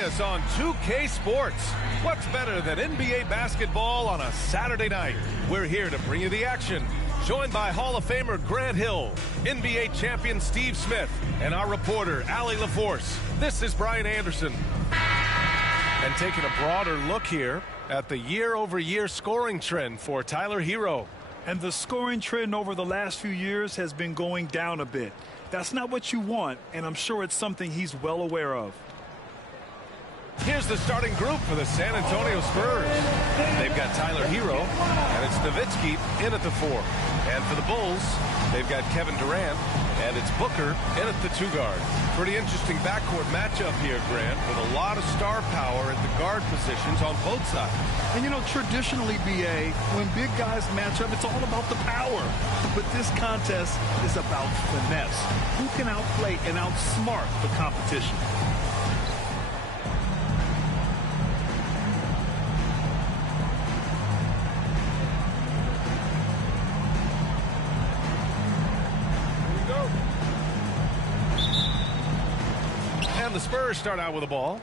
joining us on 2K Sports. What's better than NBA basketball on a Saturday night? We're here to bring you the action. Joined by Hall of Famer Grant Hill, NBA champion Steve Smith, and our reporter, Allie LaForce. This is Brian Anderson. And taking a broader look here at the year-over-year scoring trend for Tyler Hero. And the scoring trend over the last few years has been going down a bit. That's not what you want, and I'm sure it's something he's well aware of. Here's the starting group for the San Antonio Spurs. They've got Tyler Hero, and it's Nowitzki in at the 4. And for the Bulls, they've got Kevin Durant, and it's Booker in at the 2 guard. Pretty interesting backcourt matchup here, Grant, with a lot of star power at the guard positions on both sides. And, you know, traditionally, B.A., when big guys match up, it's all about the power. But this contest is about finesse. Who can outplay and outsmart the competition? And the Spurs start out with the ball.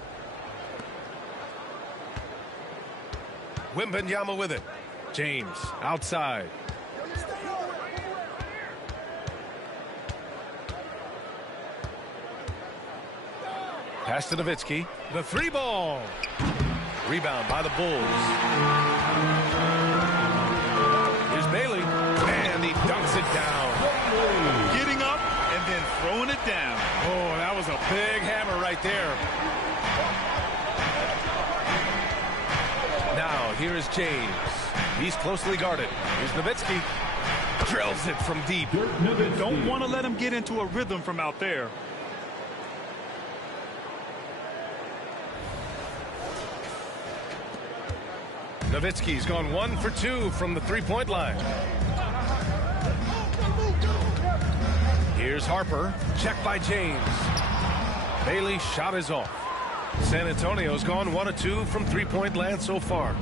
Wembanyama with it. James outside. Pass to Nowitzki. The 3 ball. Rebound by the Bulls. Here's Bailey. And he dunks it down. Getting up and then throwing it down. Oh, that was a big hammer right there. Now, here is James. He's closely guarded. Here's Nowitzki. Drills it from deep. Don't want to let him get into a rhythm from out there. Nowitzki's gone 1 for 2 from the 3-point line. Here's Harper. Checked by James. Bailey's shot is off. San Antonio's gone 1 of 2 from 3-point land so far.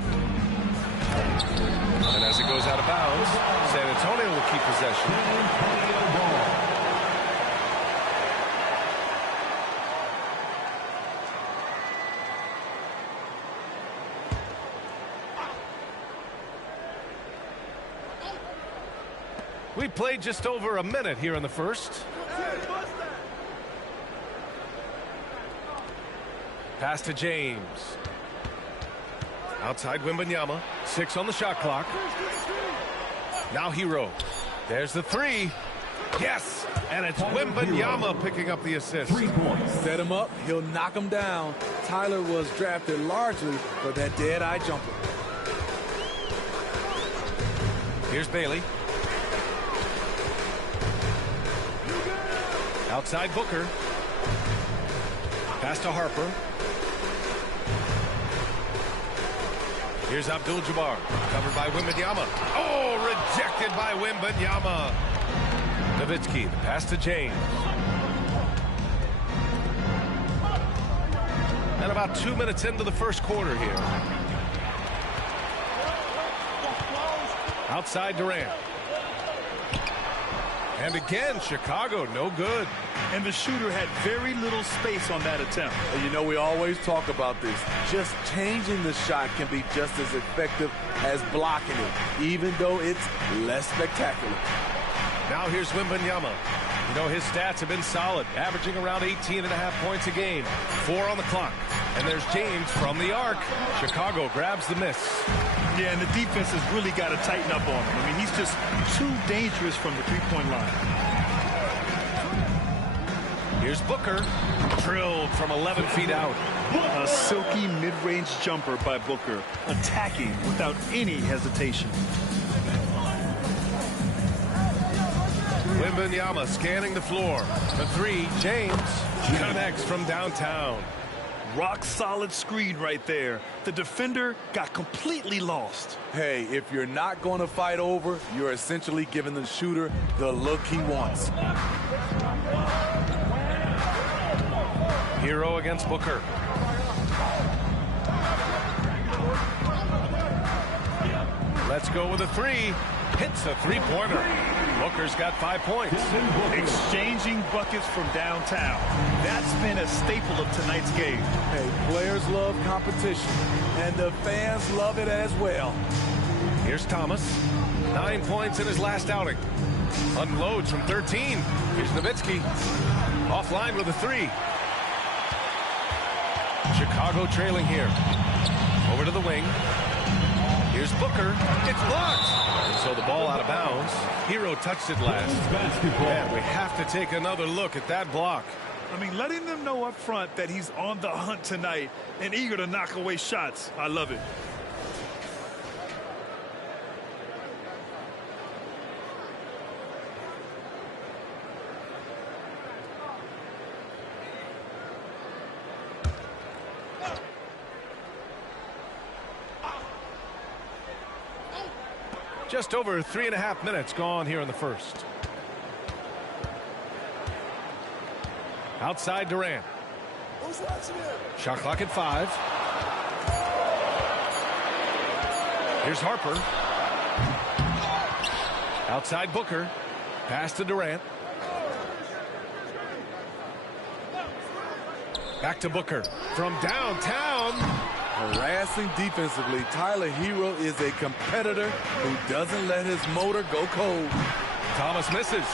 And as it goes out of bounds, San Antonio will keep possession. We played just over a minute here in the first. Pass to James. Outside Wembanyama. 6 on the shot clock. Now Hero. There's the 3. Yes! And it's Wembanyama picking up the assist. 3 points. Set him up. He'll knock him down. Tyler was drafted largely for that dead-eye jumper. Here's Bailey. Outside Booker. Pass to Harper. Here's Abdul-Jabbar. Covered by Wembanyama. Oh, rejected by Wembanyama. Nowitzki, the pass to James. And about 2 minutes into the first quarter here. Outside Durant. And again, Chicago, no good. And the shooter had very little space on that attempt. And you know, we always talk about this. Just changing the shot can be just as effective as blocking it, even though it's less spectacular. Now here's Wembanyama. You know, his stats have been solid, averaging around 18.5 points a game. 4 on the clock. And there's James from the arc. Chicago grabs the miss. Yeah, and the defense has really got to tighten up on him. I mean, he's just too dangerous from the 3-point line. Here's Booker. Drilled from 11 feet out. A silky mid-range jumper by Booker. Attacking without any hesitation. Wembanyama scanning the floor. The 3, James connects from downtown. Rock-solid screen right there. The defender got completely lost. Hey, if you're not going to fight over, you're essentially giving the shooter the look he wants. Hero against Booker. Let's go with a 3. Hits a 3-pointer. Booker's got 5 points. Exchanging buckets from downtown. That's been a staple of tonight's game. Hey, players love competition, and the fans love it as well. Here's Thomas. 9 points in his last outing. Unloads from 13. Here's Nowitzki. Offline with a 3. Chicago trailing here. Over to the wing. Here's Booker. It's blocked. And so the ball out of bounds. Hero touched it last. And we have to take another look at that block. I mean, letting them know up front that he's on the hunt tonight and eager to knock away shots. I love it. Just over 3.5 minutes gone here in the first. Outside Durant. Shot clock at 5. Here's Harper. Outside Booker. Pass to Durant. Back to Booker. From downtown. Harassing defensively, Tyler Hero is a competitor who doesn't let his motor go cold. Thomas misses.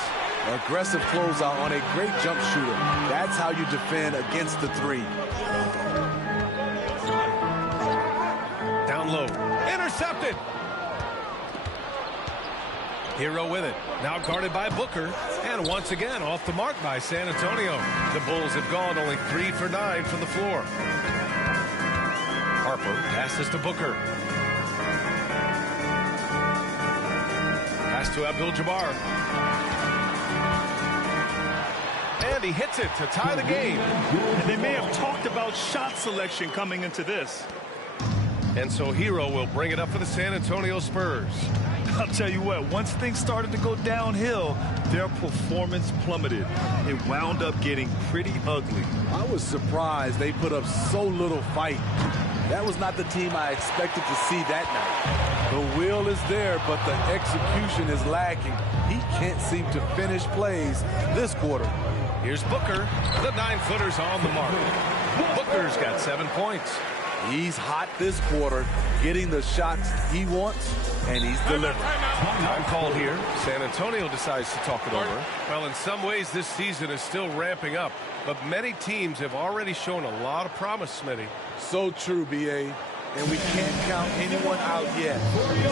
Aggressive closeout on a great jump shooter. That's how you defend against the 3. Down low. Intercepted. Hero with it. Now guarded by Booker. And once again off the mark by San Antonio. The Bulls have gone only 3 for 9 from the floor. Harper passes to Booker. Pass to Abdul-Jabbar. And he hits it to tie the game. And they may have talked about shot selection coming into this. And so Hero will bring it up for the San Antonio Spurs. I'll tell you what, once things started to go downhill, their performance plummeted. It wound up getting pretty ugly. I was surprised they put up so little fight. That was not the team I expected to see that night. The will is there, but the execution is lacking. He can't seem to finish plays this quarter. Here's Booker. The 9-footer's on the mark. Booker's got 7 points. He's hot this quarter, getting the shots he wants, and he's delivering. Time called here. San Antonio decides to talk it over. Well, in some ways, this season is still ramping up, but many teams have already shown a lot of promise, Smitty. So true, B.A., and we can't count anyone out yet.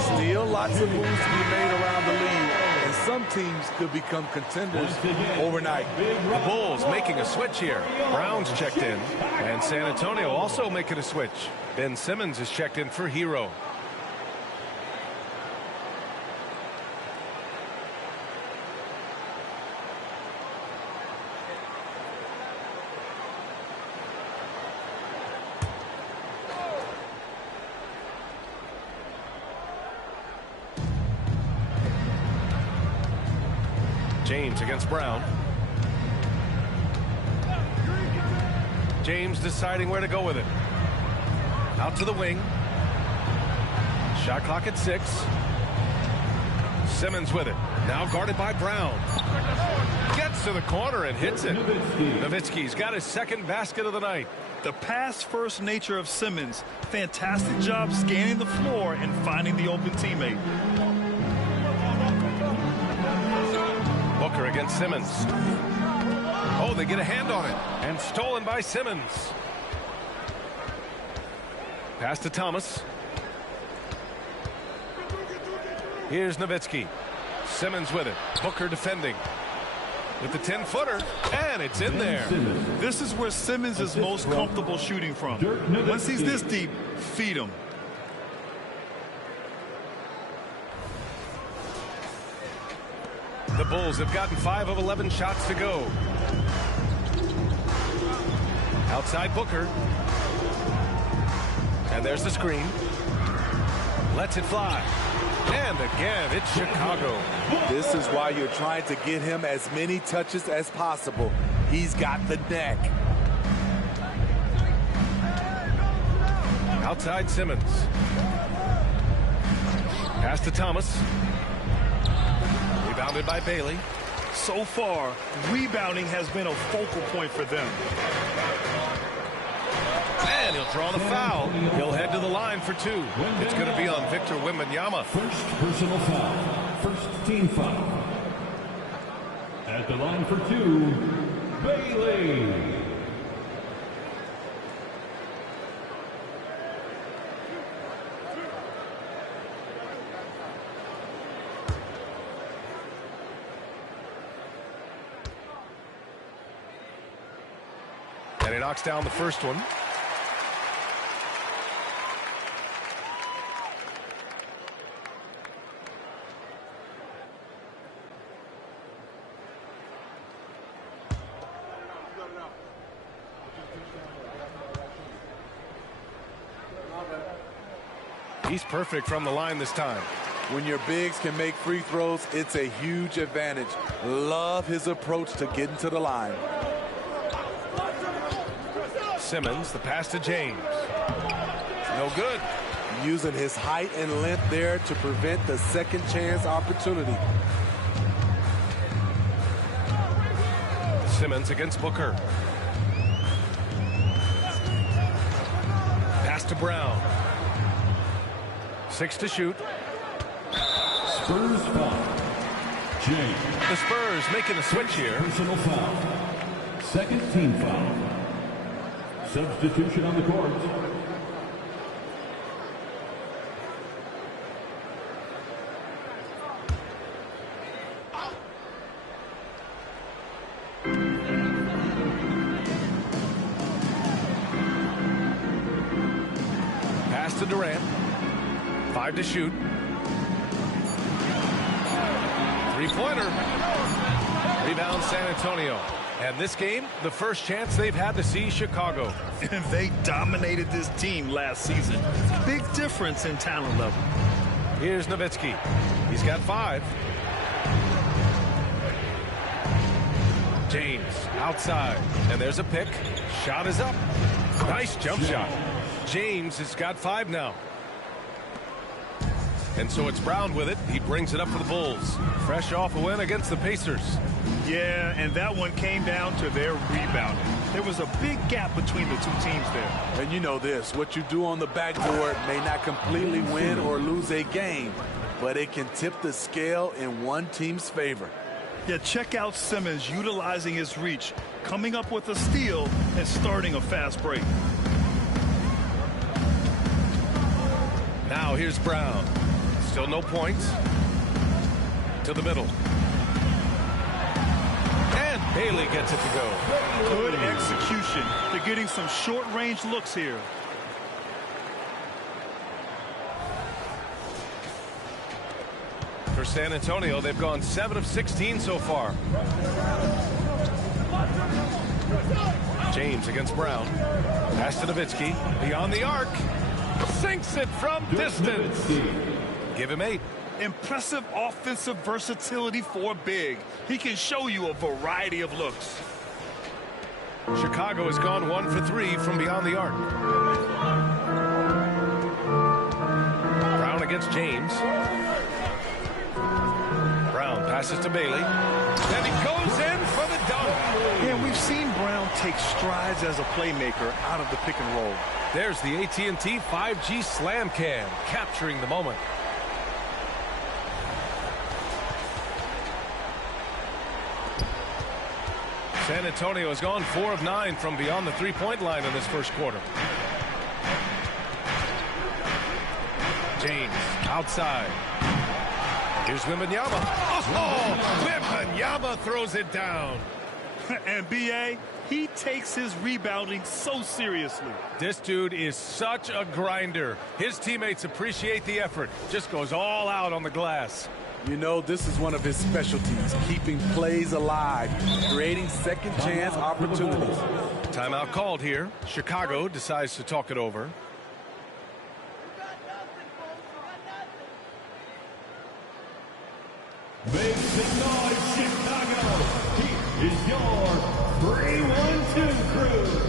Still lots of moves to be made around the league, and some teams could become contenders overnight. The Bulls making a switch here. Brown's checked in, and San Antonio also making a switch. Ben Simmons is checked in for Hero. James against Brown. James deciding where to go with it. Out to the wing. Shot clock at 6. Simmons with it. Now guarded by Brown. Gets to the corner and hits it. Nowitzki's got his second basket of the night. The pass-first nature of Simmons. Fantastic job scanning the floor and finding the open teammate. Booker against Simmons. Oh, they get a hand on it. And stolen by Simmons. Pass to Thomas. Here's Nowitzki. Simmons with it. Booker defending. With the 10-footer. And it's in there. This is where Simmons is most comfortable shooting from. Once he's this deep, feed him. The Bulls have gotten 5 of 11 shots to go. Outside Booker. And there's the screen. Lets it fly. And again, it's Chicago. This is why you're trying to get him as many touches as possible. He's got the neck. Outside Simmons. Pass to Thomas. Rebounded by Bailey. So far, rebounding has been a focal point for them. And he'll draw the foul. He'll head to the line for 2. It's going to be on Victor Wembanyama. First personal foul. First team foul. At the line for 2, Bailey. And he knocks down the first one. He's perfect from the line this time. When your bigs can make free throws, it's a huge advantage. Love his approach to getting to the line. Simmons, the pass to James. No good. Using his height and length there to prevent the second chance opportunity. Simmons against Booker. Pass to Brown. 6 to shoot. Spurs foul. James. The Spurs making a switch here. Personal foul. Second team foul. Substitution on the court. Pass to Durant. 5 to shoot. 3-pointer. Rebound San Antonio. And this game, the first chance they've had to see Chicago. And they dominated this team last season. Big difference in talent level. Here's Nowitzki. He's got 5. James outside. And there's a pick. Shot is up. Nice jump shot. James has got 5 now. And so it's Brown with it. He brings it up for the Bulls. Fresh off a win against the Pacers. Yeah, and that one came down to their rebounding. There was a big gap between the two teams there. And you know this, what you do on the backboard may not completely win or lose a game, but it can tip the scale in one team's favor. Yeah, check out Simmons utilizing his reach, coming up with a steal and starting a fast break. Now here's Brown. Still no points. To the middle. And Bailey gets it to go. Good execution. They're getting some short-range looks here. For San Antonio, they've gone 7 of 16 so far. James against Brown. Pass to Nowitzki. Beyond the arc. Sinks it from distance. Give him 8. Impressive offensive versatility for a big. He can show you a variety of looks. Chicago has gone 1 for 3 from beyond the arc. Brown against James. Brown passes to Bailey. And he goes in for the dunk. And we've seen Brown take strides as a playmaker out of the pick and roll. There's the AT&T 5G Slam Cam capturing the moment. San Antonio has gone 4 of 9 from beyond the three-point line in this first quarter. James outside. Here's Wembanyama. Oh, Wembanyama throws it down. And B.A., he takes his rebounding so seriously. This dude is such a grinder. His teammates appreciate the effort. Just goes all out on the glass. You know, this is one of his specialties, keeping plays alive, creating second chance opportunities. Timeout called here. Chicago decides to talk it over. Make some noise, Chicago. He is your 3-1-2 crew.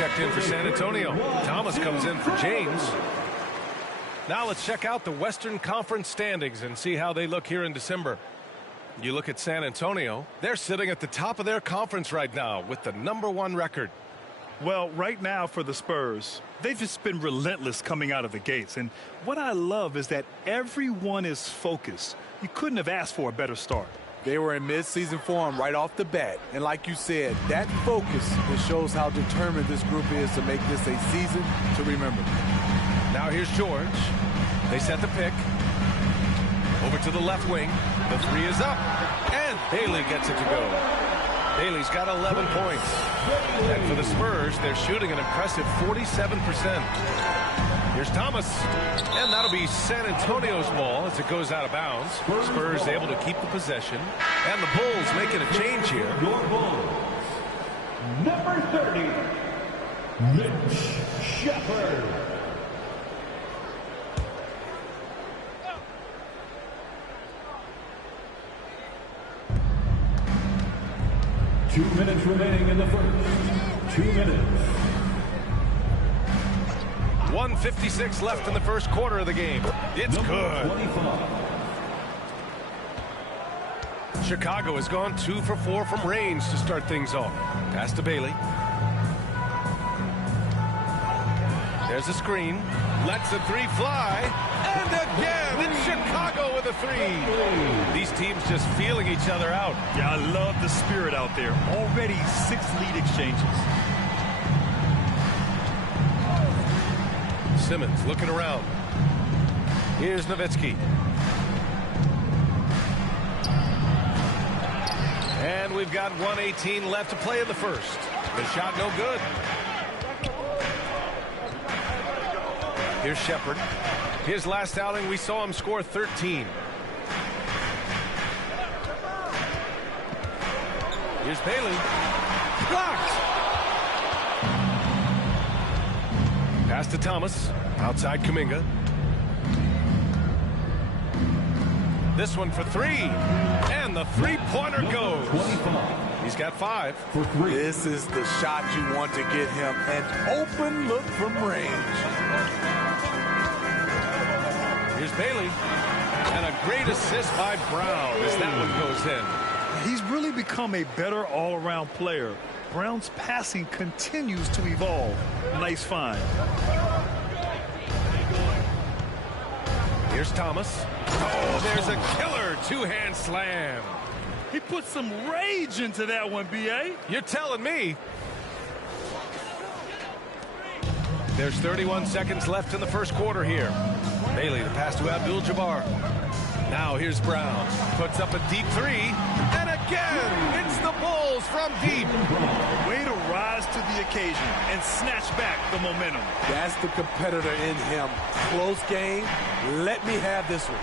checked in for San Antonio. Thomas comes in for James. Now let's check out the Western Conference standings and see how they look here in December. You look at San Antonio, they're sitting at the top of their conference right now with the #1 record. Well, right now for the Spurs, they've just been relentless coming out of the gates. And what I love is that everyone is focused. You couldn't have asked for a better start. They were in mid-season form right off the bat. And like you said, that focus, it shows how determined this group is to make this a season to remember. Now here's George. They set the pick. Over to the left wing. The three is up. And Bailey gets it to go. Bailey's got 11 points. And for the Spurs, they're shooting an impressive 47%. Here's Thomas. And that'll be San Antonio's ball as it goes out of bounds. Spurs able to keep the possession. And the Bulls making a change here. Your Bulls. Number 30, Mitch Shepard. Two minutes remaining in the first. 2 minutes. 1:56 left in the first quarter of the game. It's good. 25. Chicago has gone 2 for 4 from range to start things off. Pass to Bailey. There's a screen. Lets the three fly. And again, it's Chicago with a three. These teams just feeling each other out. Yeah, I love the spirit out there. Already 6 lead exchanges. Simmons looking around. Here's Nowitzki. And we've got 1:18 left to play in the first. The shot no good. Here's Shepard. His last outing, we saw him score 13. Here's Bailey. Blocked. Pass to Thomas. Outside Kuminga. This one for three. And the three-pointer goes. 25. He's got 5. For 3. This is the shot you want to get him. An open look from range. Here's Bailey. And a great assist by Brown as that one goes in. He's really become a better all-around player. Brown's passing continues to evolve. Nice find. Here's Thomas. Oh, there's a killer two-hand slam. He put some rage into that one, B.A. You're telling me. There's 31 seconds left in the first quarter here. Bailey, the pass to Abdul-Jabbar. Now here's Brown. Puts up a deep three. And again, it's the Bulls from deep. Way to rise to the occasion and snatch back the momentum. That's the competitor in him. Close game. Let me have this one.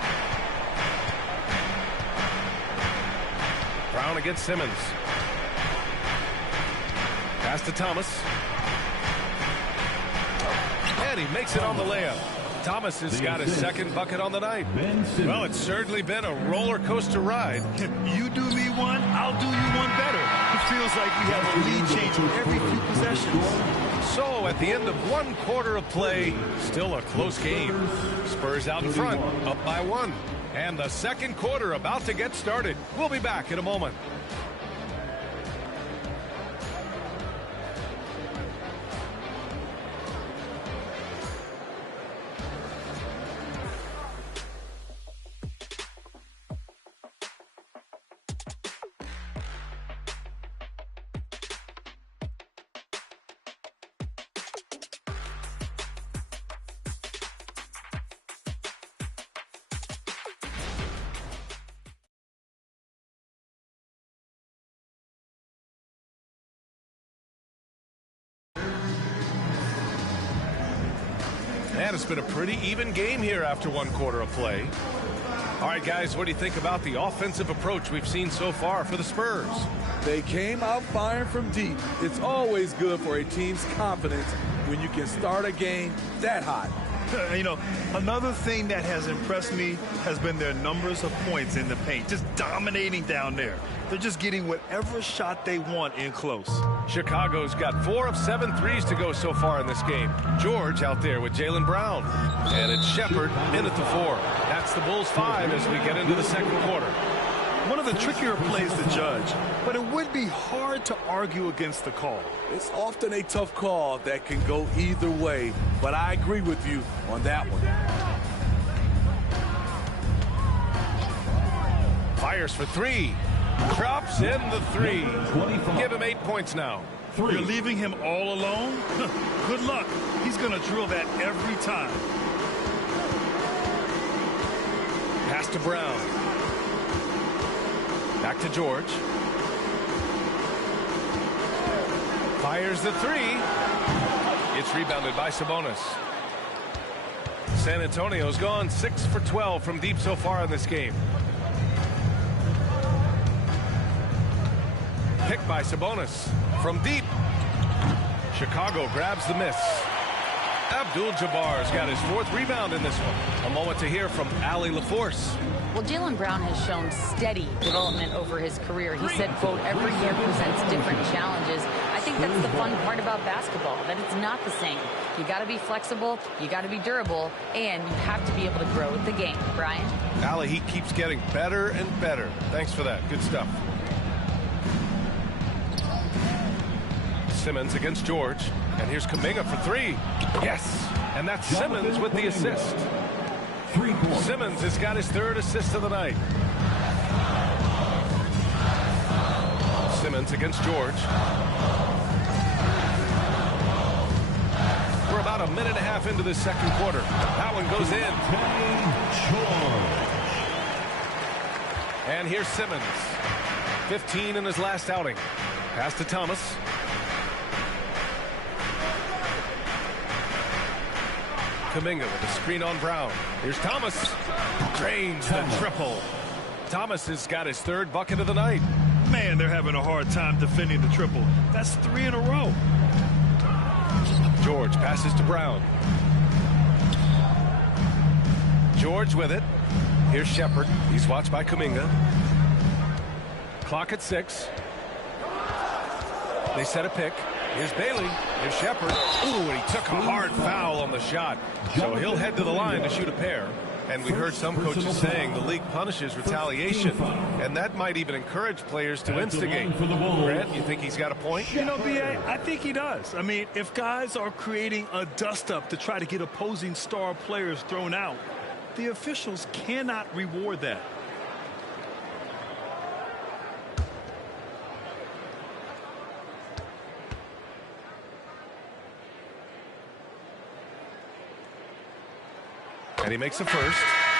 Brown against Simmons. Pass to Thomas. And he makes it on the layup. Thomas has got his second bucket on the night. Well, it's certainly been a roller coaster ride. You do me one, I'll do you one better. It feels like we have a lead change every few possessions. So at the end of one quarter of play, still a close game. Spurs out in front, up by 1. And the second quarter about to get started. We'll be back in a moment. And it's been a pretty even game here after one quarter of play. All right, guys, what do you think about the offensive approach we've seen so far for the Spurs? They came out firing from deep. It's always good for a team's confidence when you can start a game that hot. You know, another thing that has impressed me has been their numbers of points in the paint, just dominating down there. They're just getting whatever shot they want in close. Chicago's got 4 of 7 threes to go so far in this game. George out there with Jaylen Brown. And it's Shepherd in at the 4. That's the Bulls 5 as we get into the second quarter. One of the trickier plays to judge, but it would be hard to argue against the call. It's often a tough call that can go either way, but I agree with you on that one. Fires for 3. Drops in the 3. Give him 8 points now. You're leaving him all alone? Good luck. He's going to drill that every time. Pass to Brown. Back to George. Fires the 3. It's rebounded by Sabonis. San Antonio's gone 6 for 12 from deep so far in this game. Picked by Sabonis from deep. Chicago grabs the miss. Abdul-Jabbar's got his 4th rebound in this one. A moment to hear from Allie LaForce. Well, Jaylen Brown has shown steady development over his career. He said, quote, every year presents different challenges. I think that's the fun part about basketball, that it's not the same. You got to be flexible, you got to be durable, and you have to be able to grow with the game. Brian? Allie, he keeps getting better and better. Thanks for that. Good stuff. Simmons against George. And here's Kuminga for 3. Yes. And that's Simmons with the assist. Simmons has got his 3rd assist of the night. Simmons against George. We're about a minute and a half into this second quarter. That one goes in. And here's Simmons. 15 in his last outing. Pass to Thomas. Kuminga with a screen on Brown. Here's Thomas. Drains the triple. Thomas has got his 3rd bucket of the night. Man, they're having a hard time defending the triple. That's 3 in a row. George passes to Brown. George with it. Here's Shepherd. He's watched by Kuminga. Clock at 6. They set a pick. Here's Bailey. Here's Shepherd. Ooh, and he took a hard foul on the shot. So he'll head to the line to shoot a pair. And we heard some coaches saying the league punishes retaliation. And that might even encourage players to instigate. Grant, you think he's got a point? You know, B.A., I think he does. I mean, if guys are creating a dust-up to try to get opposing star players thrown out, the officials cannot reward that. And he makes a first.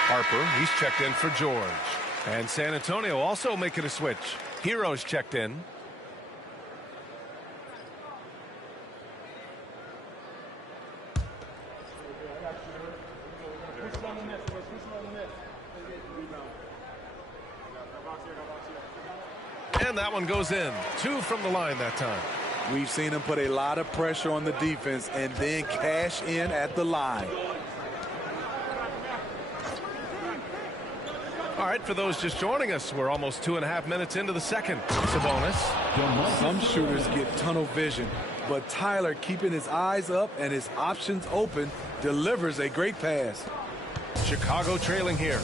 Harper, he's checked in for George. And San Antonio also making a switch. Hero's checked in. And that one goes in. 2 from the line that time. We've seen him put a lot of pressure on the defense and then cash in at the line. All right, for those just joining us, we're almost 2.5 minutes into the second. Sabonis. Some shooters get tunnel vision, but Tyler, keeping his eyes up and his options open, delivers a great pass. Chicago trailing here.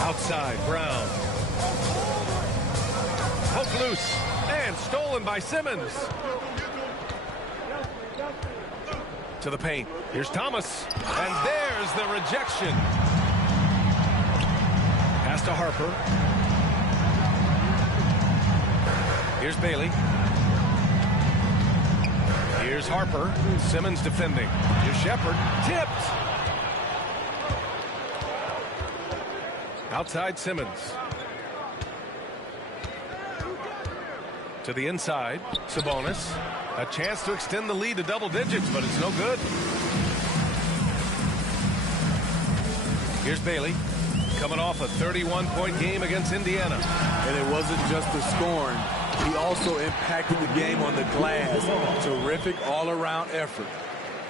Outside, Brown. Poked loose and stolen by Simmons. To the paint. Here's Thomas. And there's the rejection. Pass to Harper. Here's Bailey. Here's Harper. Simmons defending. Here's Shepherd. Tipped. Outside Simmons. To the inside. Sabonis. A chance to extend the lead to double digits, but it's no good. Here's Bailey. Coming off a 31-point game against Indiana. And it wasn't just the scoring. He also impacted the game on the glass. Terrific all-around effort.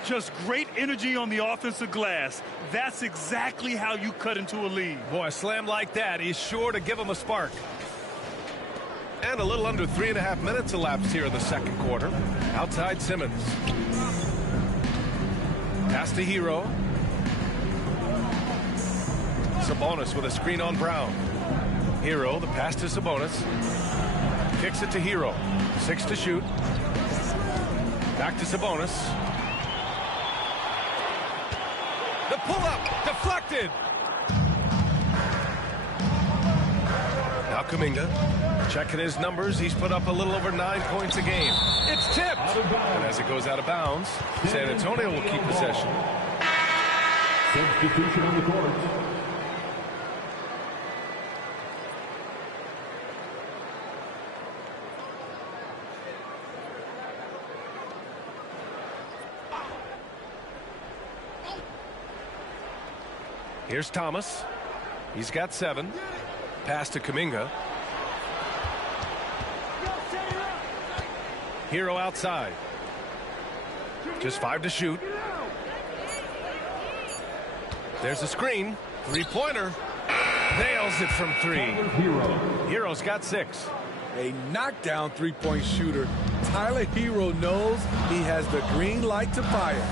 Just great energy on the offensive glass. That's exactly how you cut into a lead. Boy, a slam like that is sure to give him a spark. And a little under 3.5 minutes elapsed here in the second quarter. Outside Simmons. Pass to Hero. Sabonis with a screen on Brown. Hero, the pass to Sabonis. Kicks it to Hero. 6 to shoot. Back to Sabonis. The pull-up, deflected. Now Kuminga, checking his numbers. He's put up a little over 9 points a game. It's tipped. And as it goes out of bounds, San Antonio will keep possession. Substitution on the court. Here's Thomas. He's got 7. Pass to Kuminga. Hero outside. Just 5 to shoot. There's a screen. 3-pointer. Nails it from 3. Hero's got 6. A knockdown three-point shooter. Tyler Hero knows he has the green light to fire.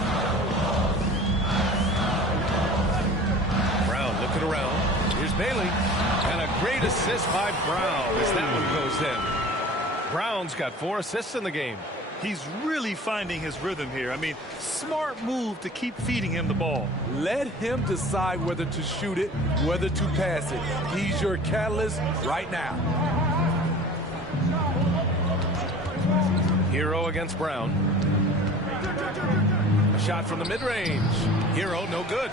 Looking around. Here's Bailey. And a great assist by Brown as that one goes in. Brown's got 4 assists in the game. He's really finding his rhythm here. I mean, smart move to keep feeding him the ball. Let him decide whether to shoot it, whether to pass it. He's your catalyst right now. Hero against Brown. A shot from the mid-range. Hero, no good.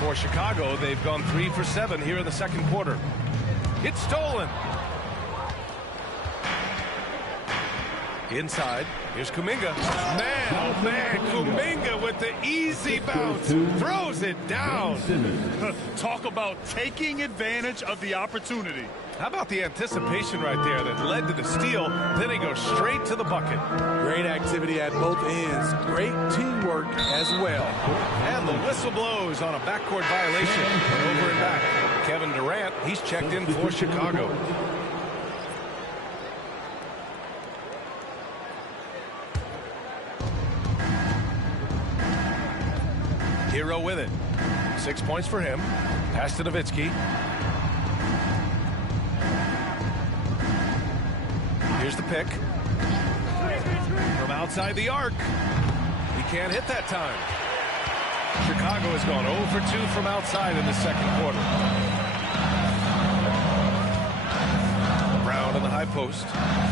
For Chicago, they've gone 3 for 7 here in the second quarter. It's stolen. Inside, here's Kuminga. Man, oh man, Kuminga with the easy bounce. Throws it down. Talk about taking advantage of the opportunity. How about the anticipation right there that led to the steal? Then he goes straight to the bucket. Great activity at both ends. Great teamwork as well. And the whistle blows on a backcourt violation. Over and back. Kevin Durant, he's checked in for Chicago. Hero with it. 6 points for him. Pass to Nowitzki. Here's the pick. From outside the arc. He can't hit that time. Chicago has gone 0 for 2 from outside in the second quarter. Brown in the high post,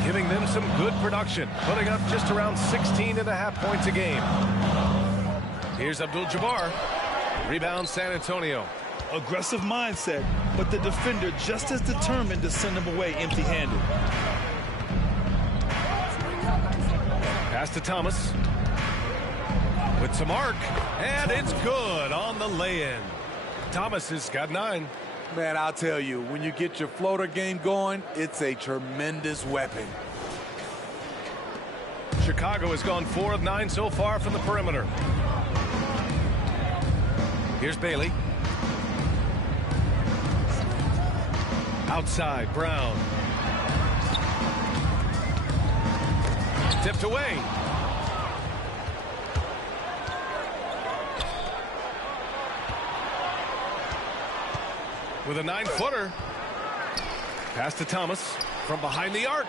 giving them some good production, putting up just around 16.5 points a game. Here's Abdul-Jabbar. Rebound San Antonio. Aggressive mindset, but the defender just as determined to send him away empty-handed. Pass to Thomas. With some arc, and it's good on the lay-in. Thomas has got 9. Man, I'll tell you, when you get your floater game going, it's a tremendous weapon. Chicago has gone 4 of 9 so far from the perimeter. Here's Bailey. Outside, Brown. Tipped away. With a 9-footer. Pass to Thomas from behind the arc.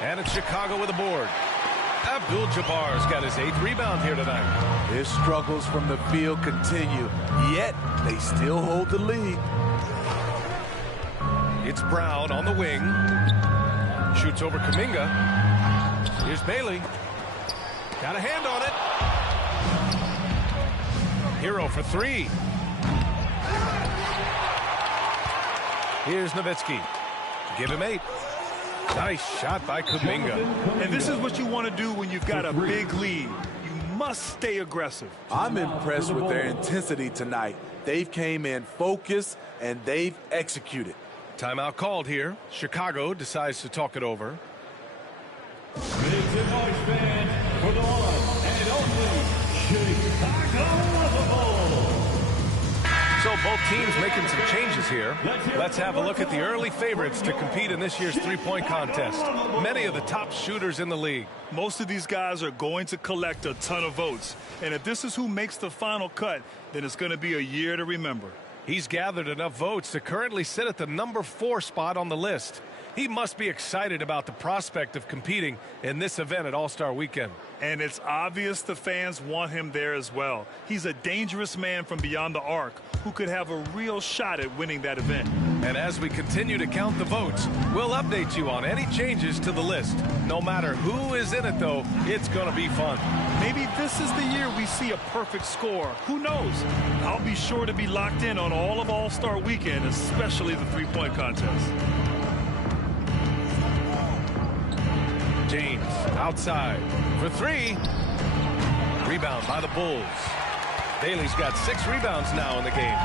And it's Chicago with a board. Abdul-Jabbar's got his 8th rebound here tonight. His struggles from the field continue, yet they still hold the lead. It's Brown on the wing. Shoots over Kuminga. Here's Bailey. Got a hand on it. Hero for 3. Here's Nowitzki. Give him 8. Nice shot by Kuminga. And this is what you want to do when you've got a big lead. You must stay aggressive. I'm impressed with their intensity tonight. They've came in focused and they've executed. Timeout called here. Chicago decides to talk it over. Make some noise, fans, for the one and only Both teams making some changes here. Let's have a look at the early favorites to compete in this year's three-point contest. Many of the top shooters in the league. Most of these guys are going to collect a ton of votes. And if this is who makes the final cut, then it's going to be a year to remember. He's gathered enough votes to currently sit at the number 4 spot on the list. He must be excited about the prospect of competing in this event at All-Star Weekend. And it's obvious the fans want him there as well. He's a dangerous man from beyond the arc who could have a real shot at winning that event. And as we continue to count the votes, we'll update you on any changes to the list. No matter who is in it, though, it's going to be fun. Maybe this is the year we see a perfect score. Who knows? I'll be sure to be locked in on all of All-Star Weekend, especially the three-point contest. James outside for 3. Rebound by the Bulls. Bailey's got 6 rebounds now in the game.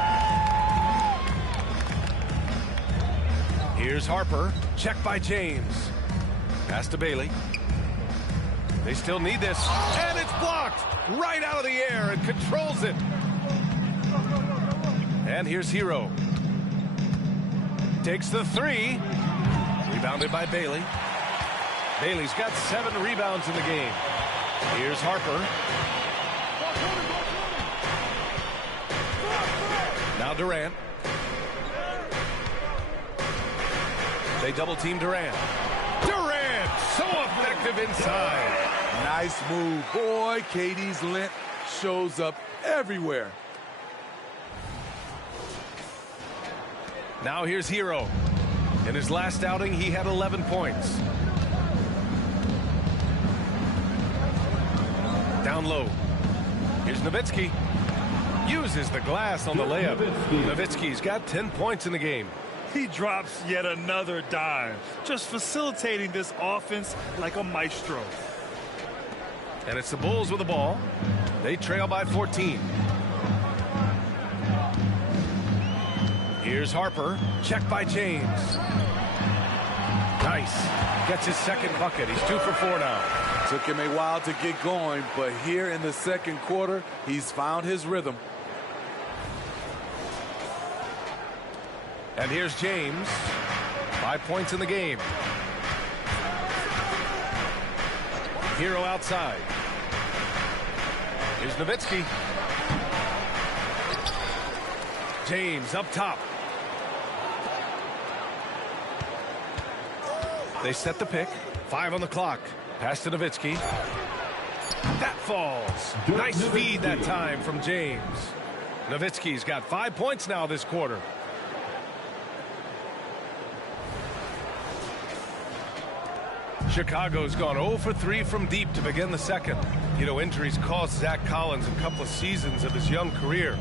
Here's Harper. Check by James. Pass to Bailey. They still need this. And it's blocked right out of the air and controls it. And here's Hero. Takes the 3. Rebounded by Bailey. Bailey's got 7 rebounds in the game. Here's Harper. Now Durant. They double team Durant. Durant, so effective inside. Nice move. Boy, KD's length shows up everywhere. Now here's Hero. In his last outing, he had 11 points. Down low. Here's Nowitzki. Uses the glass on the layup. Nowitzki's got 10 points in the game. He drops yet another dime, just facilitating this offense like a maestro. And it's the Bulls with the ball. They trail by 14. Here's Harper. Check by James. Nice. Gets his second bucket. He's 2 for 4 now. Took him a while to get going, but here in the second quarter, he's found his rhythm. And here's James. 5 points in the game. Hero outside. Here's Nowitzki. James up top. They set the pick. 5 on the clock. Pass to Nowitzki. That falls. Nice feed that time from James. Nowitzki's got 5 points now this quarter. Chicago's gone 0 for 3 from deep to begin the second. You know, injuries cost Zach Collins a couple of seasons of his young career.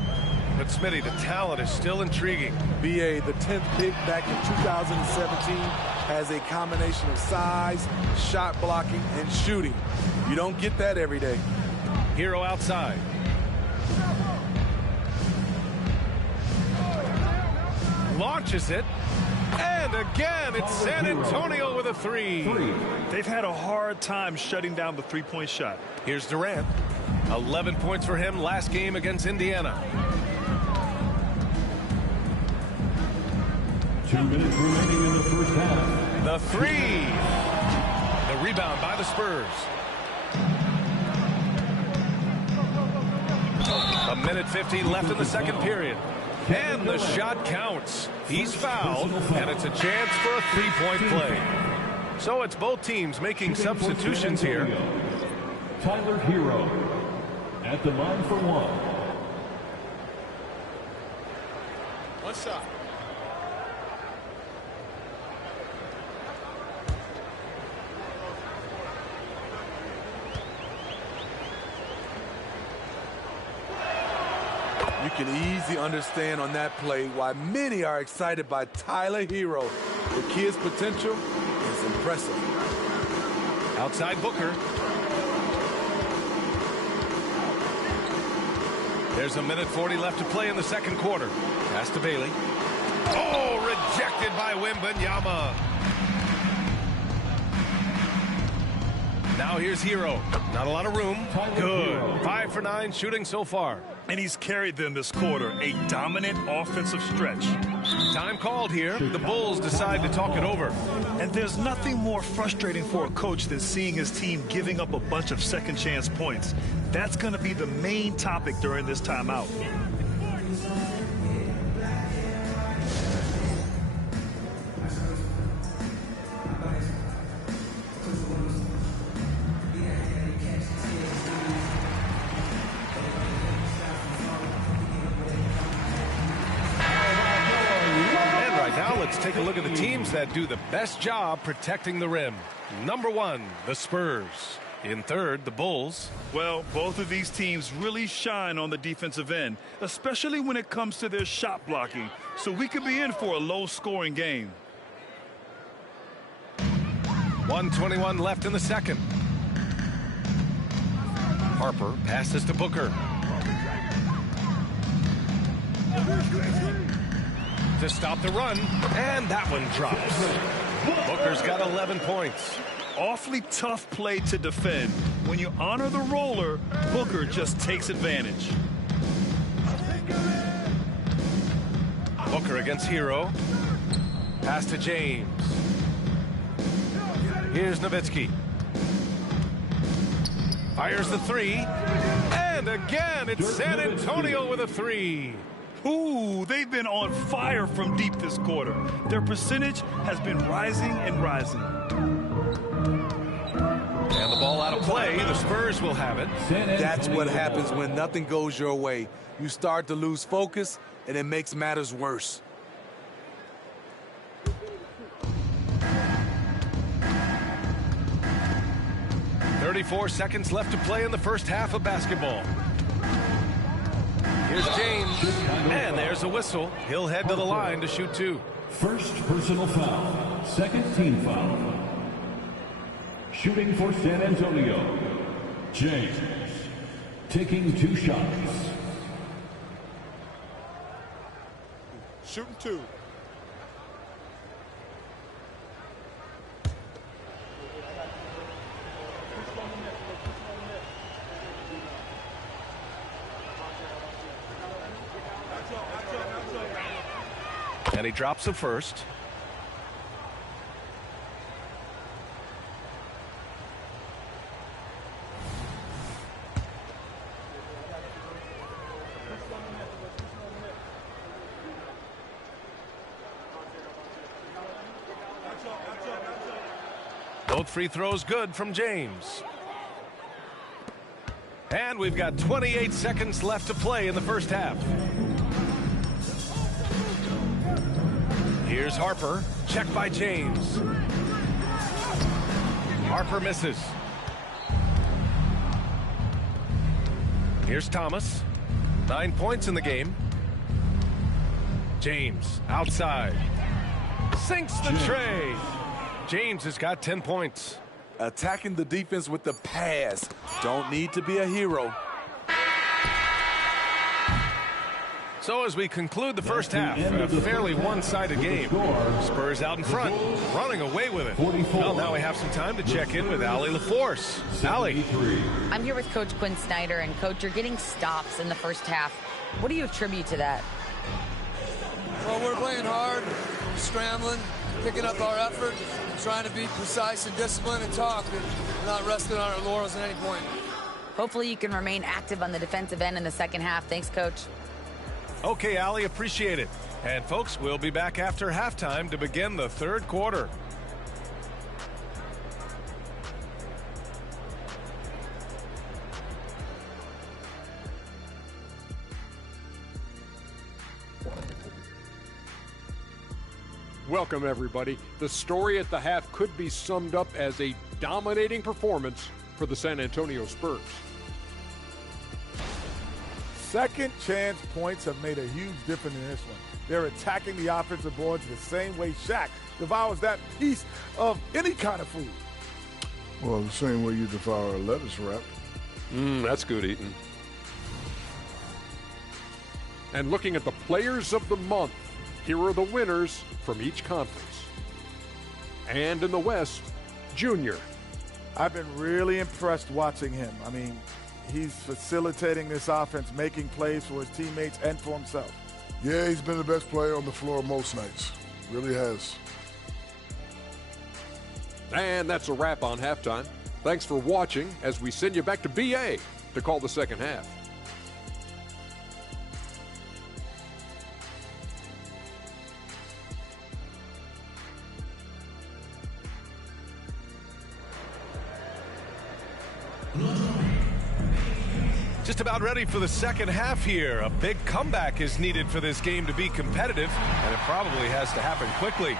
But Smitty, the talent is still intriguing. BA, the 10th pick back in 2017, has a combination of size, shot blocking, and shooting. You don't get that every day. Hero outside. Launches it. And again, it's San Antonio with a 3. They've had a hard time shutting down the three-point shot. Here's Durant. 11 points for him last game against Indiana. 2 minutes remaining in the first half. The 3. The rebound by the Spurs. A minute 15 left in the second period. And the shot counts. He's fouled, and it's a chance for a three-point play. So it's both teams making substitutions here. Tyler Hero at the line for 1. What's up? You can easily understand on that play why many are excited by Tyler Hero. The kid's potential is impressive. Outside Booker. There's a minute 40 left to play in the second quarter. Pass to Bailey. Oh, rejected by Wembanyama. Now here's Hero. Not a lot of room. Good. 5 for 9 shooting so far. And he's carried them this quarter. A dominant offensive stretch. Time called here. The Bulls decide to talk it over. And there's nothing more frustrating for a coach than seeing his team giving up a bunch of second chance points. That's going to be the main topic during this timeout. Let's take a look at the teams that do the best job protecting the rim. Number 1, the Spurs. In third, the Bulls. Well, both of these teams really shine on the defensive end, especially when it comes to their shot blocking. So we could be in for a low-scoring game. 1:21 left in the second. Harper passes to Booker. To stop the run, and that one drops. Booker's got 11 points. Awfully tough play to defend. When you honor the roller, Booker just takes advantage. Booker against Hero. Pass to James. Here's Nowitzki. Fires the three. And again, it's San Antonio with a three. Ooh, they've been on fire from deep this quarter. Their percentage has been rising and rising. And the ball out of play. The Spurs will have it. That's what happens when nothing goes your way. You start to lose focus, and it makes matters worse. .34 seconds left to play in the first half of basketball. Here's James, and there's a whistle. He'll head to the line to shoot 2. First personal foul. Second team foul. Shooting for San Antonio, James. Taking 2 shots. Shooting 2. And he drops the first. Both free throws good from James. And we've got 28 seconds left to play in the first half. Here's Harper. Check by James. Harper misses. Here's Thomas. 9 points in the game. James outside. Sinks the tray. James has got 10 points. Attacking the defense with the pass. Don't need to be a hero. So as we conclude the first half, a fairly one-sided game. Spurs out in front, running away with it. Well, now we have some time to check in with Allie LaForce. Allie. I'm here with Coach Quinn Snyder, and Coach, you're getting stops in the first half. What do you attribute to that? Well, we're playing hard, scrambling, picking up our effort, trying to be precise and disciplined and talk, and not resting on our laurels at any point. Hopefully you can remain active on the defensive end in the second half. Thanks, Coach. Okay, Allie, appreciate it. And folks, we'll be back after halftime to begin the third quarter. Welcome, everybody. The story at the half could be summed up as a dominating performance for the San Antonio Spurs. Second chance points have made a huge difference in this one. They're attacking the offensive boards the same way Shaq devours that piece of any kind of food. Well, the same way you devour a lettuce wrap. That's good eating. And looking at the players of the month, here are the winners from each conference. And in the West, Junior. I've been really impressed watching him. I mean, he's facilitating this offense, making plays for his teammates and for himself. Yeah, he's been the best player on the floor most nights. Really has. And that's a wrap on halftime. Thanks for watching as we send you back to BA to call the second half. Just about ready for the second half here. A big comeback is needed for this game to be competitive, and it probably has to happen quickly.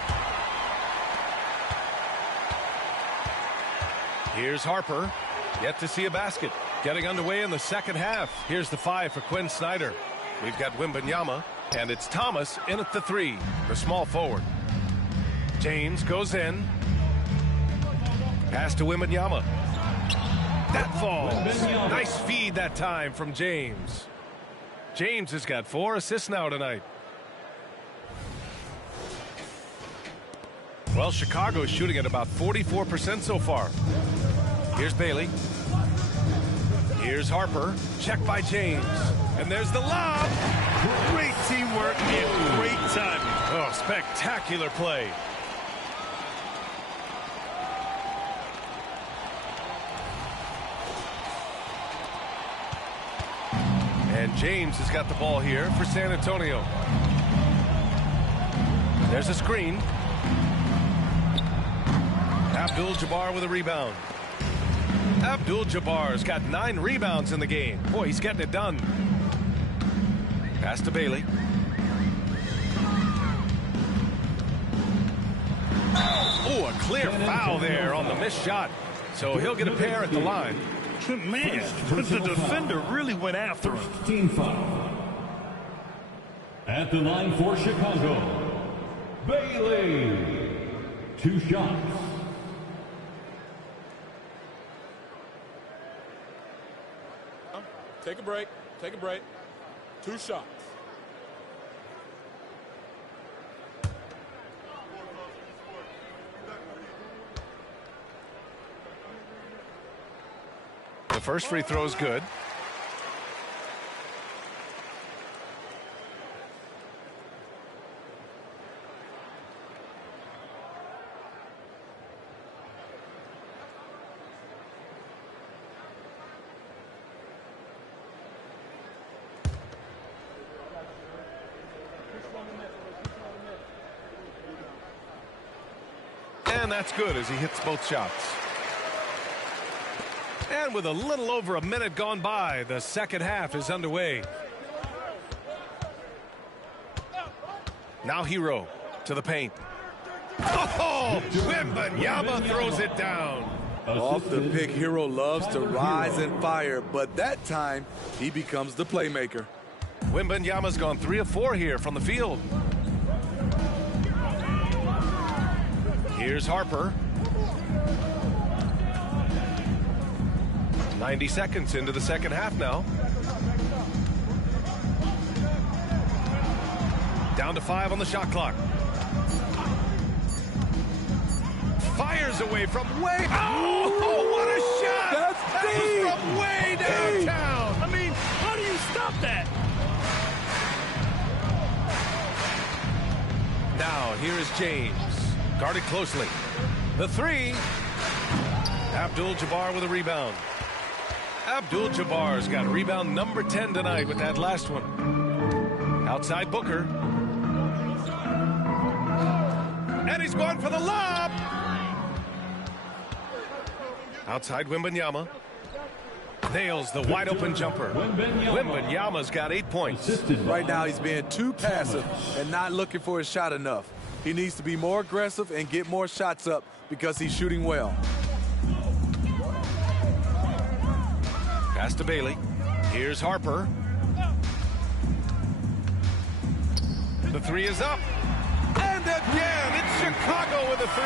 Here's Harper. Yet to see a basket. Getting underway in the second half. Here's the 5 for Quinn Snyder. We've got Wembanyama, and it's Thomas in at the 3, the small forward. James goes in. Pass to Wembanyama. That falls. Nice feed that time from James. James has got 4 assists now tonight. Well, Chicago's shooting at about 44% so far. Here's Bailey. Here's Harper. Check by James. And there's the lob. Great teamwork and great timing. Oh, spectacular play. And James has got the ball here for San Antonio. There's a screen. Abdul-Jabbar with a rebound. Abdul-Jabbar's got 9 rebounds in the game. Boy, he's getting it done. Pass to Bailey. Oh, a clear foul there on the missed shot. So he'll get a pair at the line. Man, the defender really went after him. Team foul. At the line for Chicago, Bailey. 2 shots. Take a break. Take a break. 2 shots. The first free throw is good. And that's good as he hits both shots. And with a little over a minute gone by, the second half is underway. Now Hero to the paint. Oh, Wembanyama throws it down. Off the pick, Hero loves to rise and fire, but that time he becomes the playmaker. Wembanyama's gone 3 of 4 here from the field. Here's Harper. 90 seconds into the second half now. Down to 5 on the shot clock. Fires away from way. Oh, what a shot! That was from way downtown. I mean, how do you stop that? Now here is James. Guarded closely. The 3. Abdul-Jabbar with a rebound. Abdul-Jabbar's got rebound number 10 tonight with that last one. Outside Booker. And he's going for the lob. Outside Wembanyama. Nails the wide open jumper. Wembanyama's got 8 points. Right now he's being too passive and not looking for his shot enough. He needs to be more aggressive and get more shots up because he's shooting well. Pass to Bailey. Here's Harper. The 3 is up. And again, it's Chicago with a 3.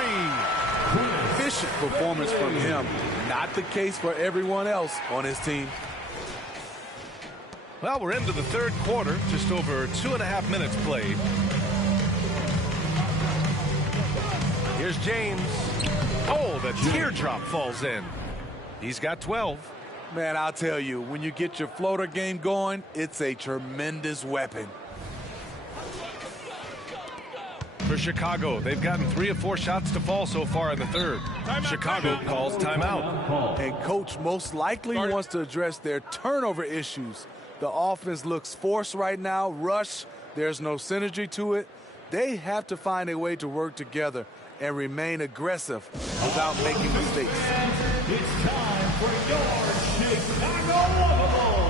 Efficient performance from him. Not the case for everyone else on his team. Well, we're into the third quarter. Just over 2.5 minutes played. Here's James. Oh, the teardrop falls in. He's got 12. Man, I'll tell you, when you get your floater game going, it's a tremendous weapon. For Chicago, they've gotten 3 of 4 shots to fall so far in the third. Chicago calls timeout. And coach most likely wants to address their turnover issues. The offense looks forced right now, rush, there's no synergy to it. They have to find a way to work together and remain aggressive without making mistakes. It's time for your Chicago Bubble.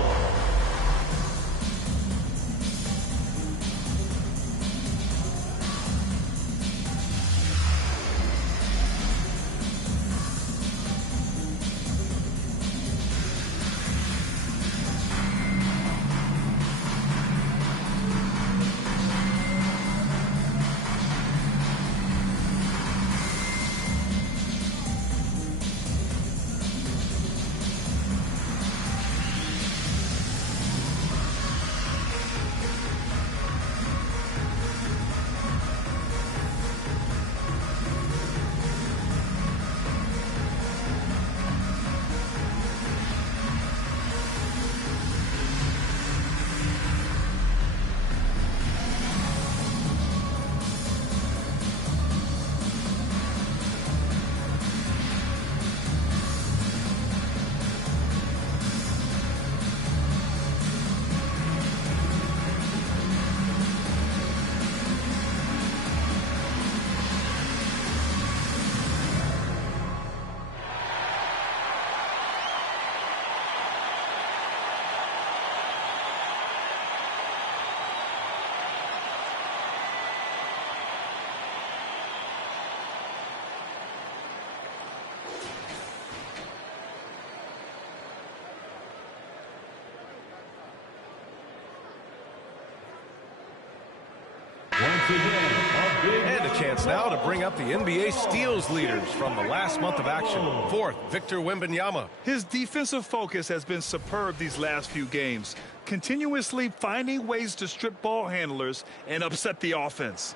And a chance now to bring up the NBA steals leaders from the last month of action. Fourth, Victor Wembanyama. His defensive focus has been superb these last few games, continuously finding ways to strip ball handlers and upset the offense.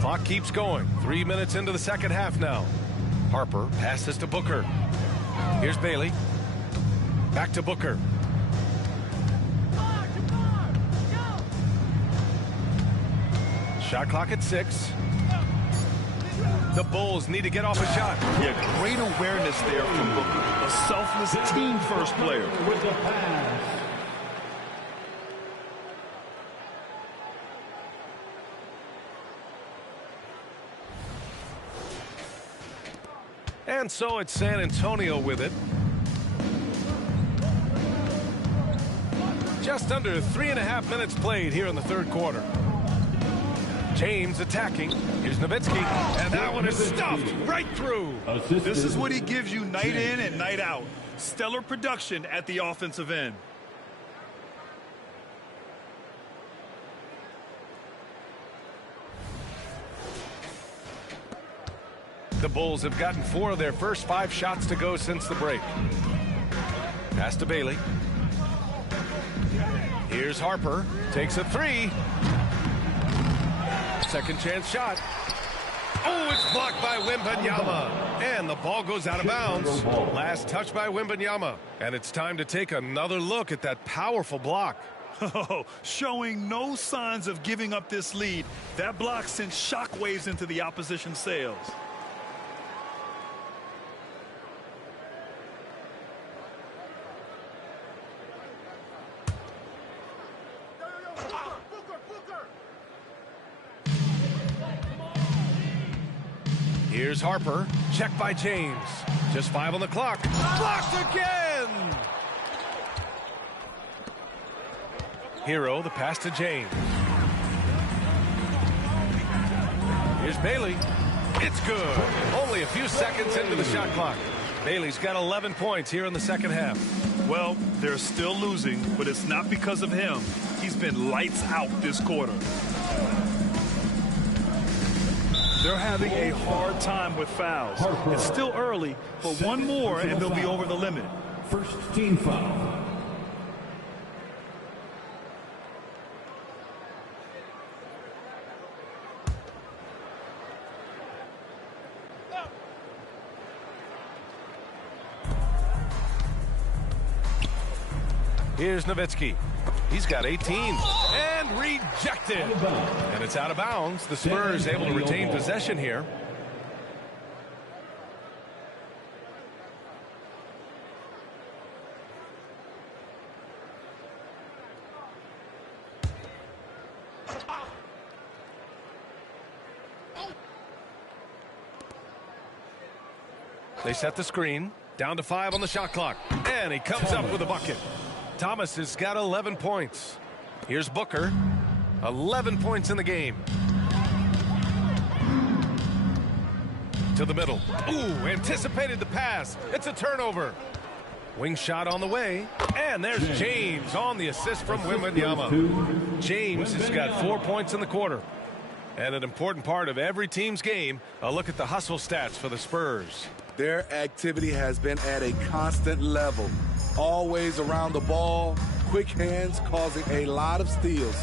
Clock keeps going. 3 minutes into the second half now. Harper passes to Booker. Here's Bailey. Back to Booker. Shot clock at 6. The Bulls need to get off a shot. Yeah, great awareness there from Booker. A selfless team-first player. With the pass. And so it's San Antonio with it. Just under 3.5 minutes played here in the third quarter. James attacking. Here's Nowitzki. And that one is stuffed right through. This is what he gives you night in and night out. Stellar production at the offensive end. The Bulls have gotten 4 of their first 5 shots to go since the break. Pass to Bailey. Here's Harper. Takes a 3. Second chance shot. Oh, it's blocked by Wembanyama. And the ball goes out of bounds. Last touch by Wembanyama. And it's time to take another look at that powerful block. Oh, showing no signs of giving up this lead. That block sent shockwaves into the opposition sails. Here's Harper. Check by James. Just 5 on the clock. Blocked again! Hero, the pass to James. Here's Bailey. It's good. Only a few seconds into the shot clock. Bailey's got 11 points here in the second half. Well, they're still losing, but it's not because of him. He's been lights out this quarter. They're having a hard time with fouls. It's still early, but one more and they'll be over the limit. First team foul. Here's Nowitzki. He's got 18 and rejected. And it's out of bounds. The Spurs able to retain possession here. They set the screen. Down to 5 on the shot clock. And he comes up with a bucket. Thomas has got 11 points. Here's Booker. 11 points in the game. To the middle. Ooh, anticipated the pass. It's a turnover. Wing shot on the way. And there's James on the assist from Wembanyama. James has got 4 points in the quarter. And an important part of every team's game, a look at the hustle stats for the Spurs. Their activity has been at a constant level. Always around the ball, quick hands causing a lot of steals.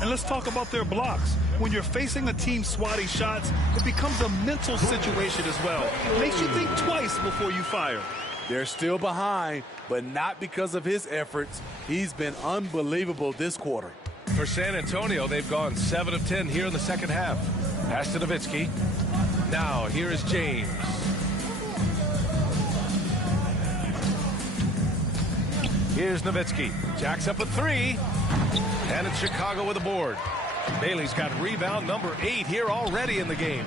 And let's talk about their blocks. When you're facing a team swatting shots, it becomes a mental situation as well. It makes you think twice before you fire. They're still behind, but not because of his efforts. He's been unbelievable this quarter. For San Antonio, they've gone 7 of 10 here in the second half. Pass to Nowitzki. Now, here is James. Here's Nowitzki. Jacks up a 3. And it's Chicago with a board. Bailey's got rebound number 8 here already in the game.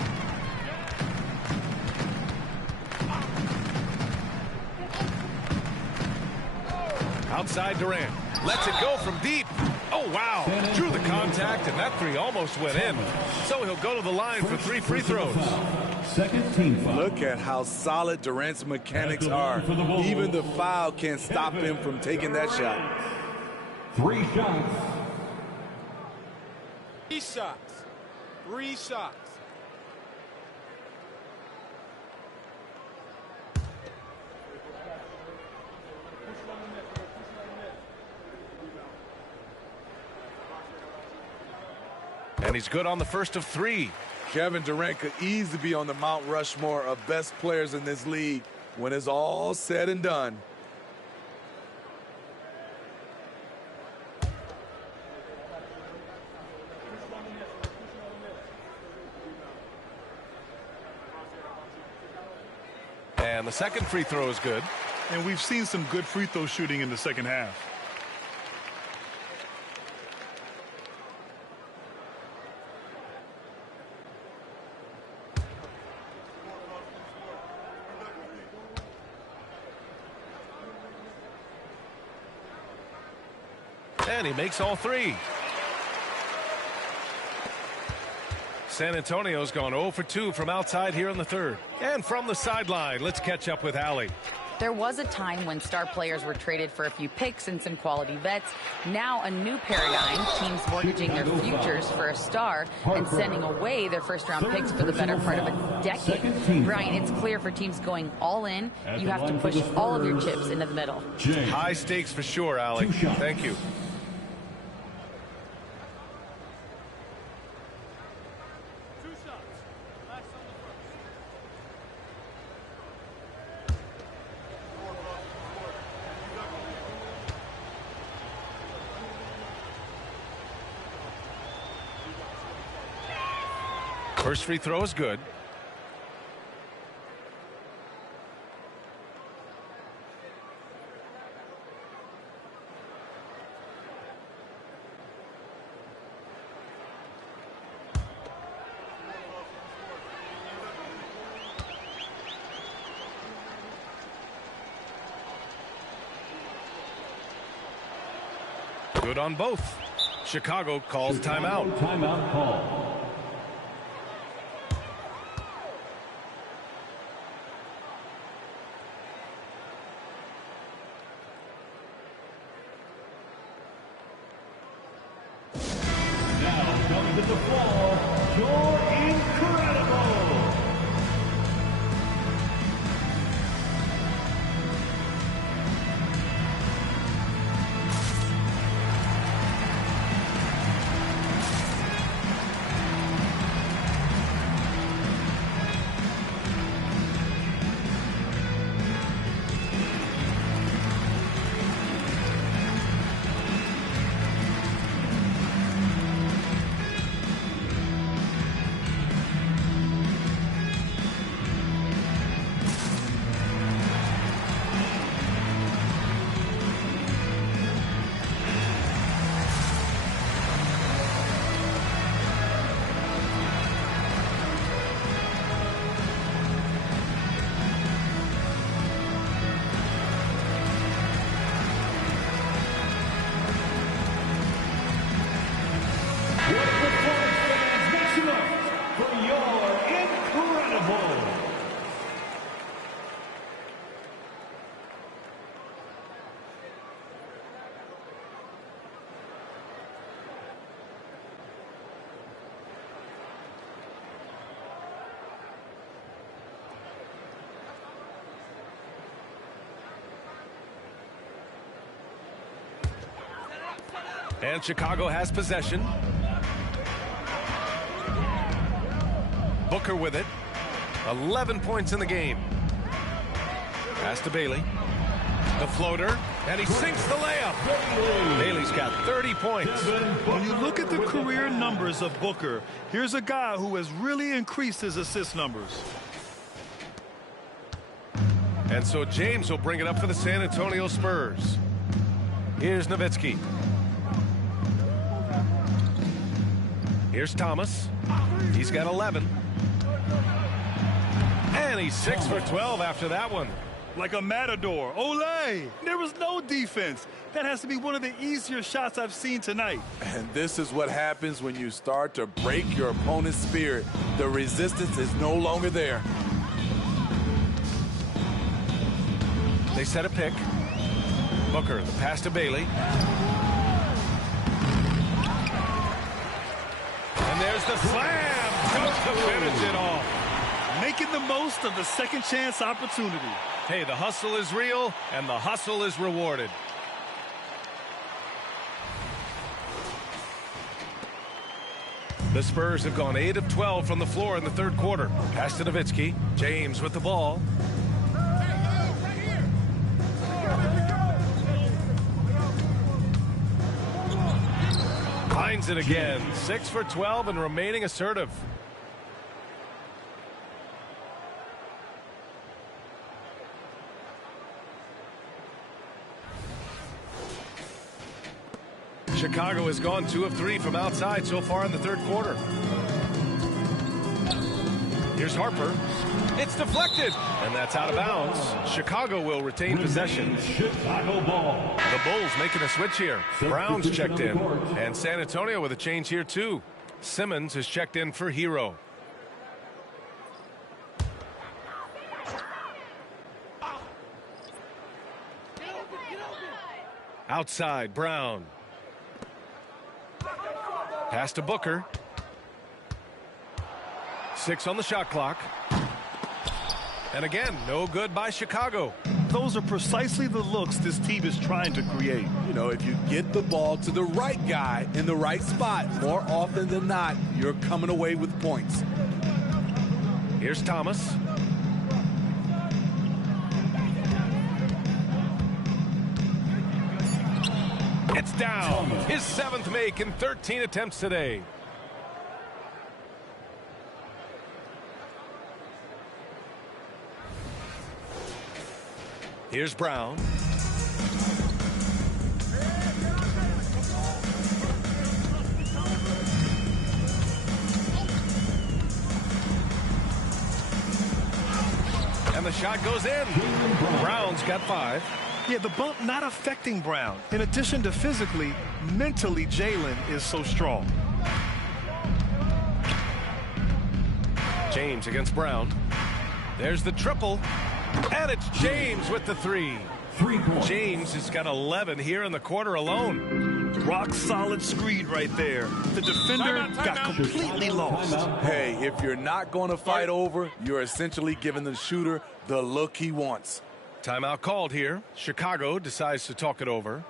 Outside Durant. Lets it go from deep. Oh, wow. Drew the contact, and that 3 almost went in. So he'll go to the line for 3 free throws. Second team foul. Look at how solid Durant's mechanics are. Even the foul can't stop him from taking that shot. 3 shots. 3 shots. 3 shots. And he's good on the first of 3. Kevin Durant could easily be on the Mount Rushmore of best players in this league when it's all said and done. And the second free throw is good. And we've seen some good free throw shooting in the second half. And he makes all 3. San Antonio's gone 0 for 2 from outside here in the third. And from the sideline, let's catch up with Allie. There was a time when star players were traded for a few picks and some quality vets. Now a new paradigm, teams mortgaging their futures for a star and sending away their first-round picks for the better part of a decade. Brian, it's clear for teams going all in, you have to push all of your chips into the middle. High stakes for sure, Allie. Thank you. First free throw is good. Good on both. Chicago calls timeout. Timeout call. Now coming to the floor, your incredible And Chicago has possession. Booker with it. 11 points in the game. Pass to Bailey. The floater, and he sinks the layup. Bailey's got 30 points. When you look at the career numbers of Booker, here's a guy who has really increased his assist numbers. And so James will bring it up for the San Antonio Spurs. Here's Nowitzki. Here's Thomas. He's got 11. And he's 6 for 12 after that one. Like a matador. Olay! There was no defense. That has to be one of the easier shots I've seen tonight. And this is what happens when you start to break your opponent's spirit. The resistance is no longer there. They set a pick. Booker, the pass to Bailey. And there's the slam. Just to finish it off. Making the most of the second chance opportunity. Hey, the hustle is real, and the hustle is rewarded. The Spurs have gone 8 of 12 from the floor in the third quarter. Pass to Nowitzki. James with the ball. Finds it again. 6 for 12 and remaining assertive. Chicago has gone 2 of 3 from outside so far in the third quarter. Here's Harper. It's deflected, and that's out of bounds. Chicago will retain possession. Chicago ball. The Bulls making a switch here. Brown's checked in, and San Antonio with a change here too. Simmons is checked in for Hero. Outside, Brown. Pass to Booker. 6 on the shot clock. And again, no good by Chicago. Those are precisely the looks this team is trying to create. You know, if you get the ball to the right guy in the right spot, more often than not, you're coming away with points. Here's Thomas. It's down. His 7th make in 13 attempts today. Here's Brown. And the shot goes in. Brown's got 5. Yeah, the bump not affecting Brown. In addition to physically, mentally, Jalen is so strong. James against Brown. There's the triple. And it's James with the 3. James has got 11 here in the quarter alone. Rock solid screen right there. The defender got completely lost. Hey, if you're not going to fight over, you're essentially giving the shooter the look he wants. Timeout called here. Chicago decides to talk it over.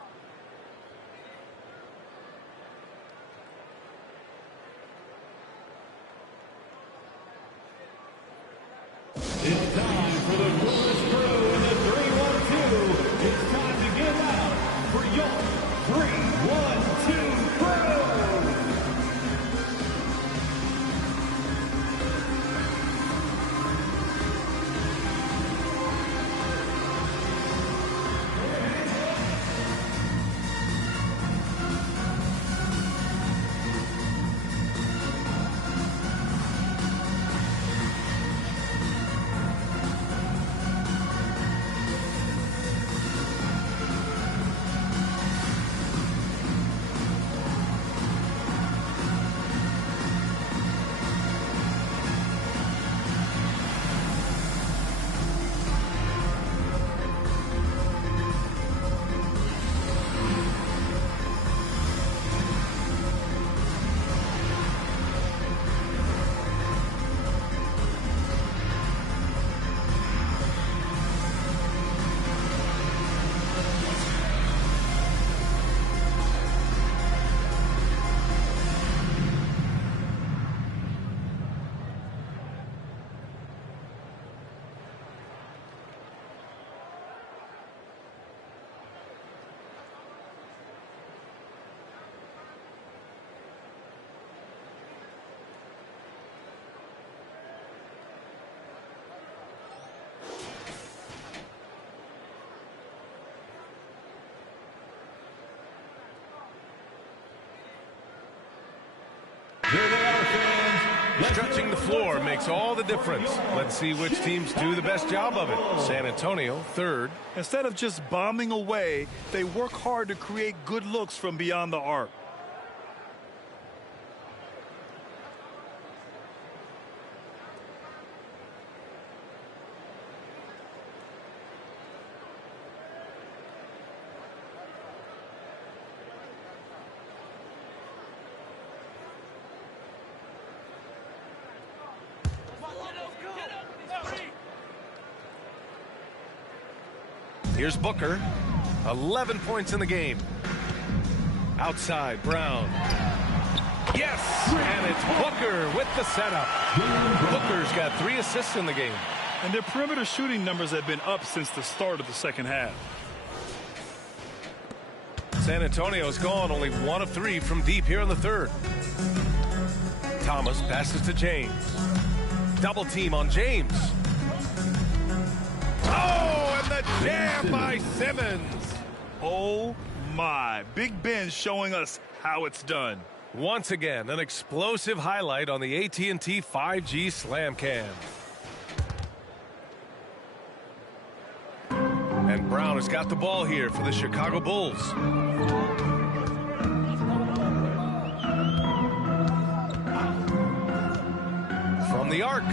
It's time for the Brewers crew in the 3-1-2. It's time to give out for your 3-1-2 crew. floor makes all the difference. Let's see which teams do the best job of it. San Antonio, third. Instead of just bombing away, they work hard to create good looks from beyond the arc. Here's Booker. 11 points in the game. Outside, Brown. Yes! And it's Booker with the setup. Booker's got 3 assists in the game. And their perimeter shooting numbers have been up since the start of the second half. San Antonio's gone only 1 of 3 from deep here in the third. Thomas passes to James. Double team on James. Oh, and the jam by Simmons. Oh my, Big Ben showing us how it's done. Once again, an explosive highlight on the AT&T 5G Slam Cam. And Brown has got the ball here for the Chicago Bulls. From the arc.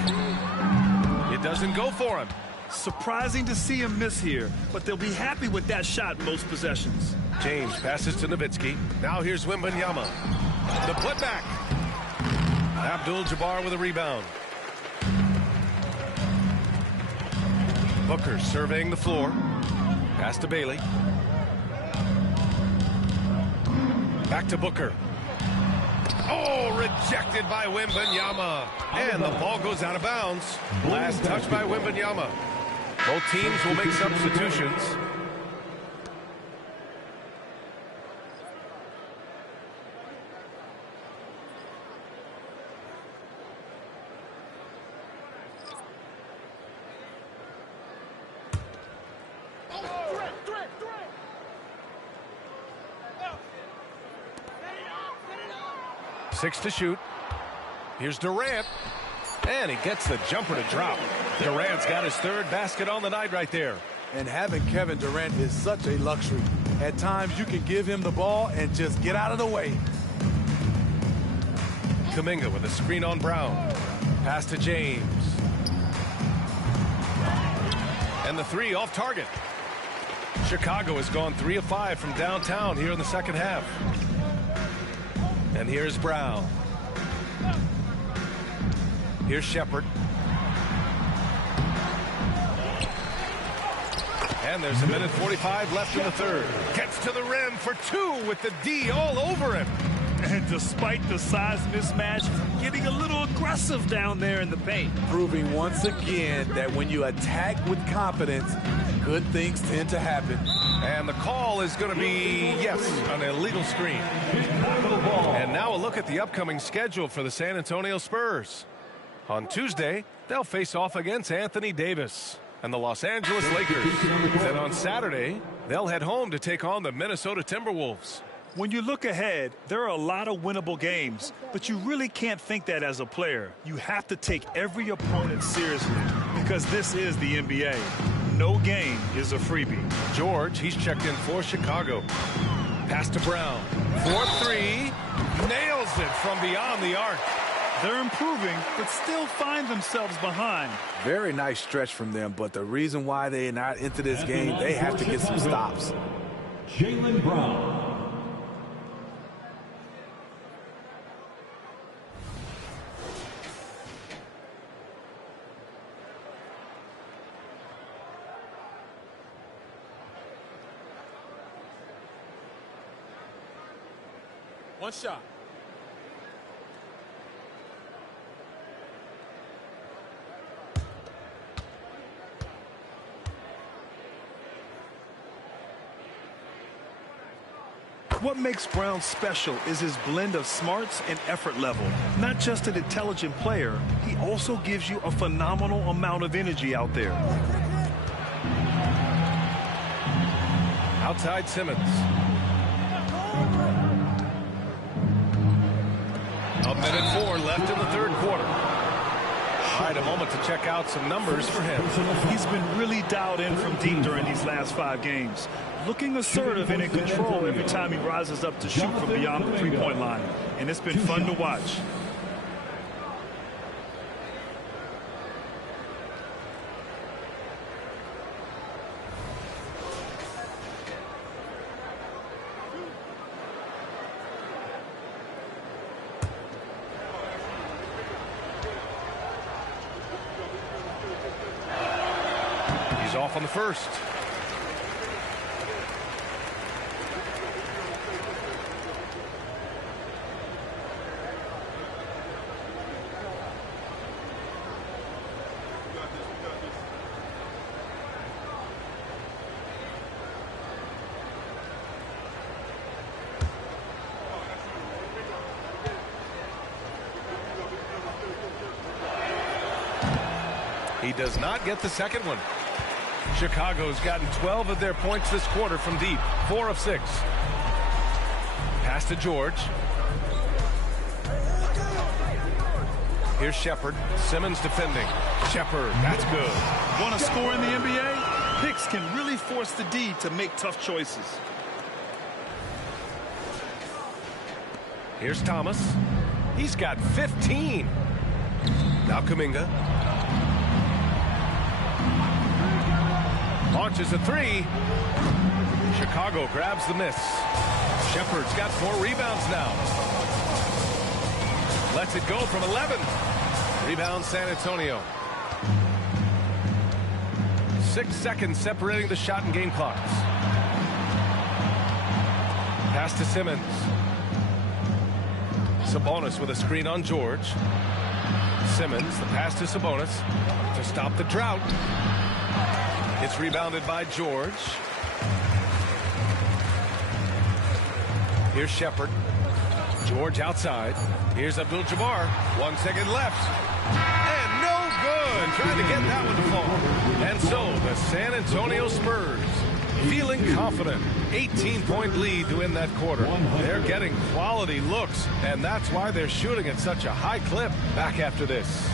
It doesn't go for him. Surprising to see him miss here, but they'll be happy with that shot most possessions. James passes to Nowitzki. Now here's Wembanyama. The putback. Abdul-Jabbar with a rebound. Booker surveying the floor. Pass to Bailey. Back to Booker. Oh, rejected by Wembanyama. And the ball goes out of bounds. Last touch by Wembanyama. Both teams will make substitutions. Six to shoot. Here's Durant. And he gets the jumper to drop. Durant's got his 3rd basket on the night right there. And having Kevin Durant is such a luxury. At times, you can give him the ball and just get out of the way. Kuminga with a screen on Brown. Pass to James. And the 3 off target. Chicago has gone 3 of 5 from downtown here in the second half. And here's Brown. Here's Shepard. And there's 1:45 left in the third. Gets to the rim for 2 with the D all over him. And despite the size mismatch, getting a little aggressive down there in the paint. Proving once again that when you attack with confidence, good things tend to happen. And the call is going to be, yes, an illegal screen. And now a look at the upcoming schedule for the San Antonio Spurs. On Tuesday, they'll face off against Anthony Davis and the Los Angeles Lakers. Then on Saturday, they'll head home to take on the Minnesota Timberwolves. When you look ahead, there are a lot of winnable games, but you really can't think that as a player. You have to take every opponent seriously because this is the NBA. No game is a freebie. George, he's checked in for Chicago. Pass to Brown. 4-3. Nails it from beyond the arc. They're improving, but still find themselves behind. Very nice stretch from them, but the reason why they're not into this game, they have to get some stops. Jaylen Brown. One shot. What makes Brown special is his blend of smarts and effort level. Not just an intelligent player, he also gives you a phenomenal amount of energy out there. Outside Simmons. A minute 4 left in the third quarter. All right, a moment to check out some numbers for him. He's been really dialed in from deep during these last 5 games. Looking assertive and in control every time he rises up to shoot from beyond the three-point line. And it's been fun to watch. He's off on the first. He does not get the second one. Chicago's gotten 12 of their points this quarter from deep. 4 of 6. Pass to George. Here's Shepard. Simmons defending. Shepard, that's good. Want to score in the NBA? Picks can really force the D to make tough choices. Here's Thomas. He's got 15. Now Kuminga. Launches a 3. Chicago grabs the miss. Shepard's got 4 rebounds now. Lets it go from 11. Rebound San Antonio. 6 seconds separating the shot and game clocks. Pass to Simmons. Sabonis with a screen on George. Simmons, the pass to Sabonis to stop the drought. It's rebounded by George. Here's Shepard. George outside. Here's Abdul-Jabbar. 1 second left. And no good. Trying to get that one to fall. And so the San Antonio Spurs feeling confident. 18-point lead to win that quarter. They're getting quality looks, and that's why they're shooting at such a high clip. Back after this.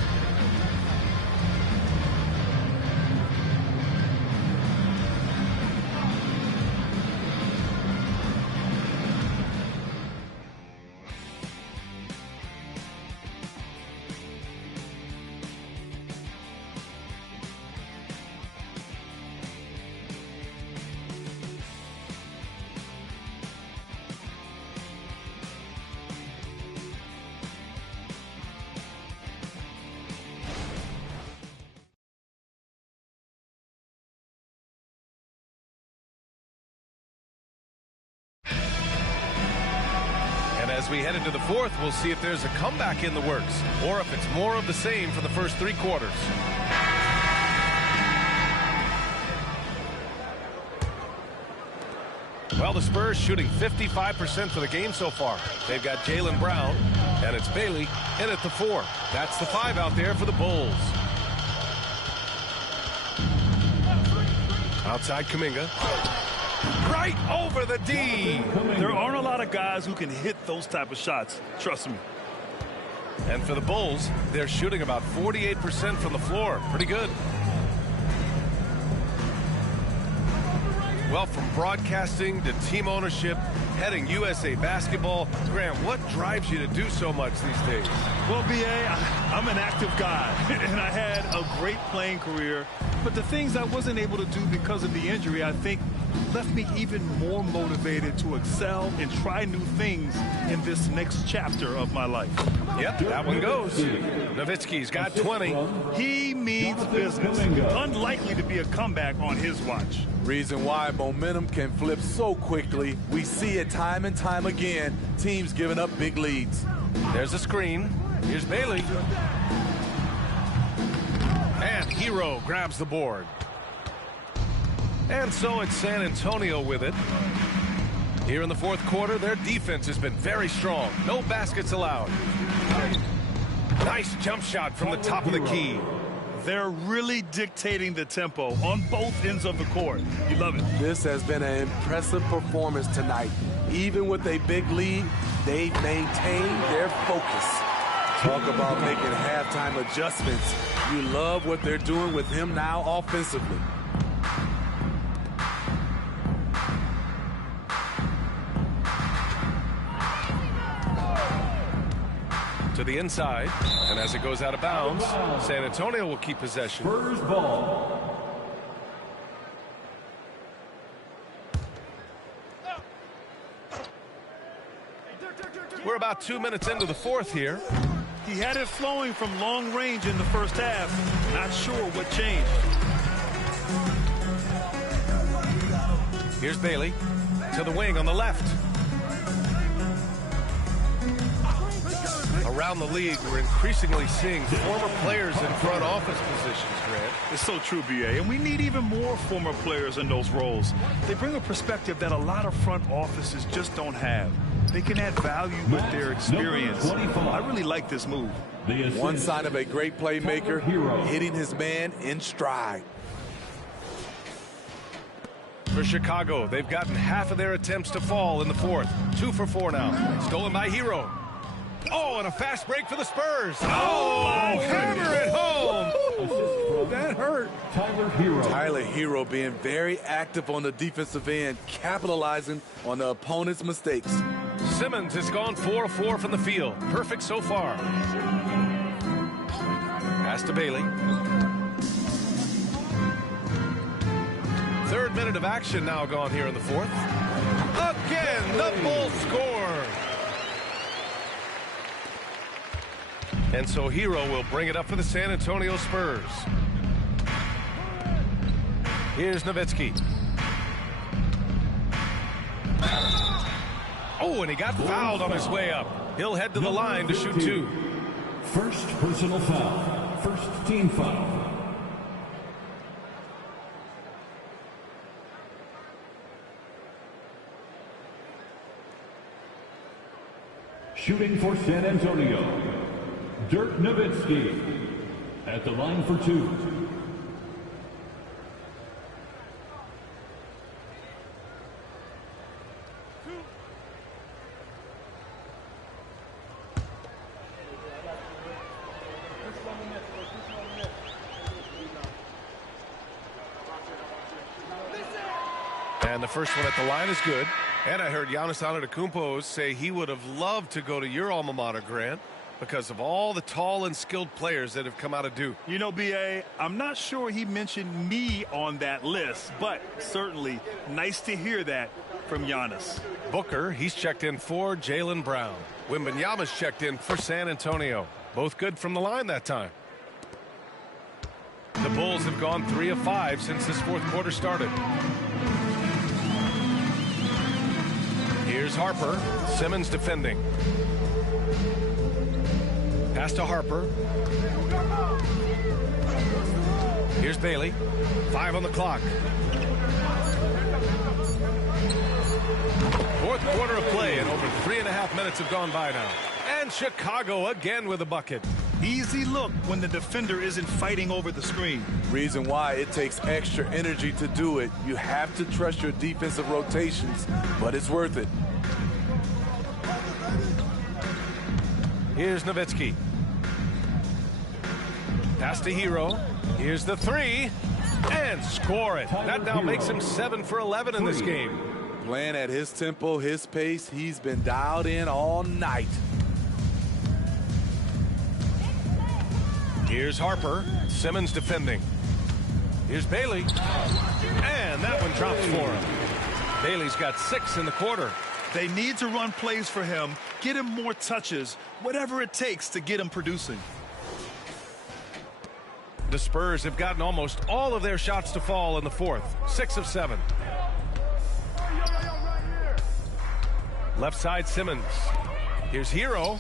As we head into the fourth, we'll see if there's a comeback in the works or if it's more of the same for the first 3 quarters. Well, the Spurs shooting 55% for the game so far. They've got Jaylen Brown, and it's Bailey in at the 4. That's the 5 out there for the Bulls. Outside Kuminga. Right over the D. There aren't a lot of guys who can hit those type of shots. Trust me. And for the Bulls, they're shooting about 48% from the floor. Pretty good. Well, from broadcasting to team ownership, heading USA Basketball, Grant, what drives you to do so much these days? Well, B.A., I'm an active guy, and I had a great playing career. But the things I wasn't able to do because of the injury, I think, left me even more motivated to excel and try new things in this next chapter of my life. Yep, that one goes. Nowitzki's got 20. He means business. Unlikely to be a comeback on his watch. Reason why momentum can flip so quickly. We see it time and time again. Teams giving up big leads. There's a screen. Here's Bailey. And Hero grabs the board. And so it's San Antonio with it. Here in the fourth quarter, their defense has been very strong. No baskets allowed. Nice jump shot from the top of the key. They're really dictating the tempo on both ends of the court. You love it. This has been an impressive performance tonight. Even with a big lead, they've maintained their focus. Talk about making halftime adjustments. You love what they're doing with him now offensively. To the inside, and as it goes out of bounds, San Antonio will keep possession. Spurs ball. We're about 2 minutes into the fourth here. He had it flowing from long range in the first half. Not sure what changed. Here's Bailey to the wing on the left. Around the league, we're increasingly seeing former players in front office positions, Grant. It's so true, B.A., and we need even more former players in those roles. They bring a perspective that a lot of front offices just don't have. They can add value with their experience. I really like this move. One sign of a great playmaker, hitting his man in stride. For Chicago, they've gotten half of their attempts to fall in the fourth. 2 for 4 now. Stolen by Hero. Oh, and a fast break for the Spurs. Oh, hammer it home. That hurt. Tyler Hero being very active on the defensive end, capitalizing on the opponent's mistakes. Simmons has gone 4 of 4 from the field. Perfect so far. Pass to Bailey. Third minute of action now gone here in the fourth. Again, the Bulls score. And so Hero will bring it up for the San Antonio Spurs. Here's Nowitzki. Oh, and he got fouled on his way up. He'll head to the line to shoot 2. First personal foul. First team foul. Shooting for San Antonio, Dirk Nowitzki at the line for 2. And the first one at the line is good. And I heard Giannis Antetokounmpo say he would have loved to go to your alma mater, Grant, because of all the tall and skilled players that have come out of Duke. You know, B.A., I'm not sure he mentioned me on that list, but certainly nice to hear that from Giannis. Booker, he's checked in for Jaylen Brown. Wembanyama's checked in for San Antonio. Both good from the line that time. The Bulls have gone 3 of 5 since this fourth quarter started. Here's Harper. Simmons defending. Pass to Harper. Here's Bailey. 5 on the clock. Fourth quarter of play, and over 3.5 minutes have gone by now. And Chicago again with a bucket. Easy look when the defender isn't fighting over the screen. Reason why it takes extra energy to do it. You have to trust your defensive rotations, but it's worth it. Here's Nowitzki. Pass to Hero. Here's the 3. And score it. That now makes him 7 for 11 in this game. Playing at his tempo, his pace. He's been dialed in all night. Here's Harper. Simmons defending. Here's Bailey. And that one drops for him. Bailey's got 6 in the quarter. They need to run plays for him, get him more touches, whatever it takes to get him producing. The Spurs have gotten almost all of their shots to fall in the fourth. 6 of 7. Left side Simmons. Here's Hero.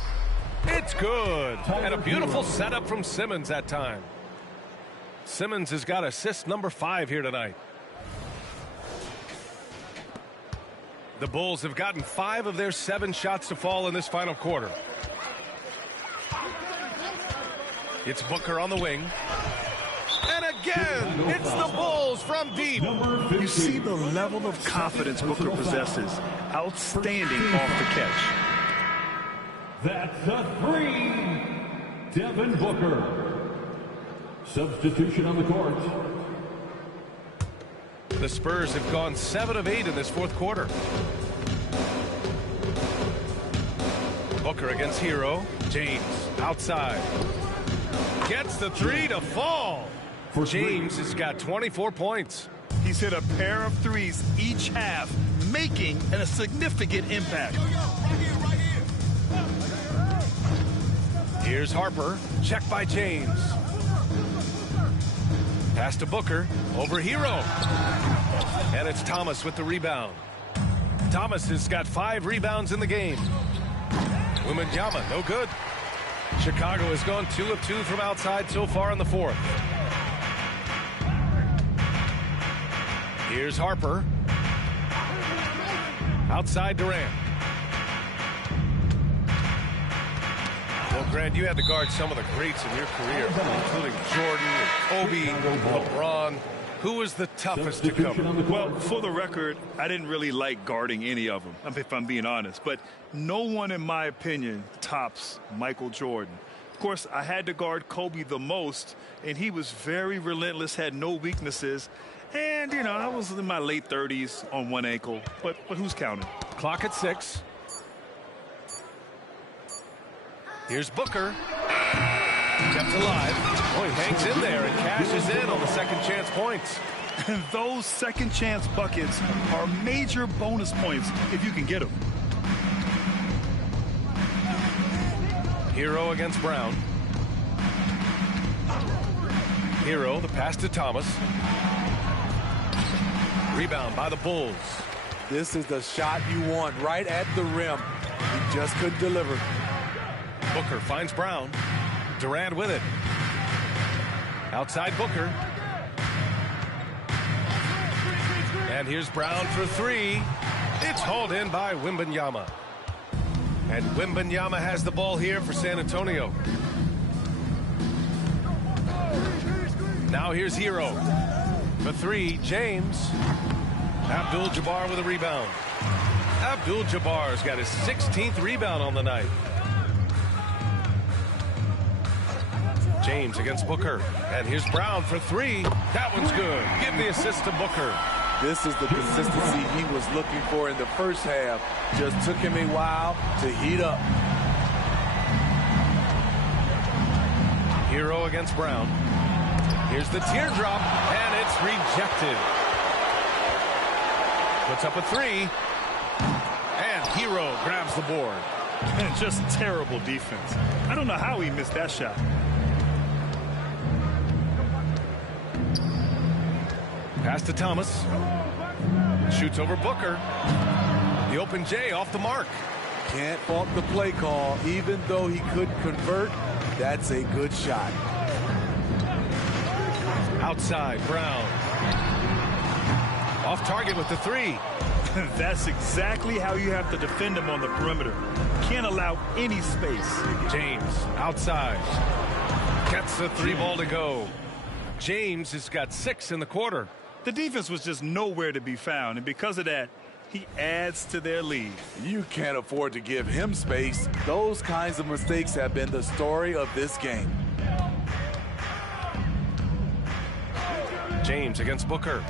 It's good. And a beautiful setup from Simmons that time. Simmons has got assist number 5 here tonight. The Bulls have gotten 5 of their 7 shots to fall in this final quarter. It's Booker on the wing. And again, it's the Bulls from deep. You see the level of confidence Booker possesses. Outstanding off the catch. That's a 3. Devin Booker. Substitution on the court. The Spurs have gone 7 of 8 in this fourth quarter. Booker against Hero. James outside. Gets the three to fall. James has got 24 points. He's hit a pair of threes each half, making a significant impact. Here's Harper. Checked by James. Pass to Booker. Over Hero. And it's Thomas with the rebound. Thomas has got 5 rebounds in the game. Wembanyama, no good. Chicago has gone 2 of 2 from outside so far in the fourth. Here's Harper. Outside Durant. Well, Grant, you had to guard some of the greats in your career, including Jordan, Kobe, LeBron. Who was the toughest to cover? Well, for the record, I didn't really like guarding any of them, if I'm being honest. But no one, in my opinion, tops Michael Jordan. Of course, I had to guard Kobe the most, and he was very relentless, had no weaknesses. And, you know, I was in my late 30s on one ankle. But who's counting? Clock at 6. Here's Booker. Kept alive. Oh, he hangs in there and cashes in on the second chance points. And those second chance buckets are major bonus points if you can get them. Hero against Brown. Hero, the pass to Thomas. Rebound by the Bulls. This is the shot you want, right at the rim. He just couldn't deliver. Booker finds Brown. Durant with it. Outside Booker. And here's Brown for 3. It's hauled in by Wembanyama. And Wembanyama has the ball here for San Antonio. Now here's Hero. For 3, James. Abdul-Jabbar with a rebound. Abdul-Jabbar's got his 16th rebound on the night. James against Booker. And here's Brown for 3. That one's good. Give the assist to Booker. This is the consistency he was looking for in the first half. Just took him a while to heat up. Hero against Brown. Here's the teardrop, and it's rejected. Puts up a 3. And Hero grabs the board. And just terrible defense. I don't know how he missed that shot. Pass to Thomas. Shoots over Booker. The open J off the mark. Can't fault the play call. Even though he could convert, that's a good shot. Outside, Brown. Off target with the 3. That's exactly how you have to defend him on the perimeter. Can't allow any space. James outside. Gets the 3 ball to go. James has got 6 in the quarter. The defense was just nowhere to be found, and because of that, he adds to their lead. You can't afford to give him space. Those kinds of mistakes have been the story of this game. James against Booker.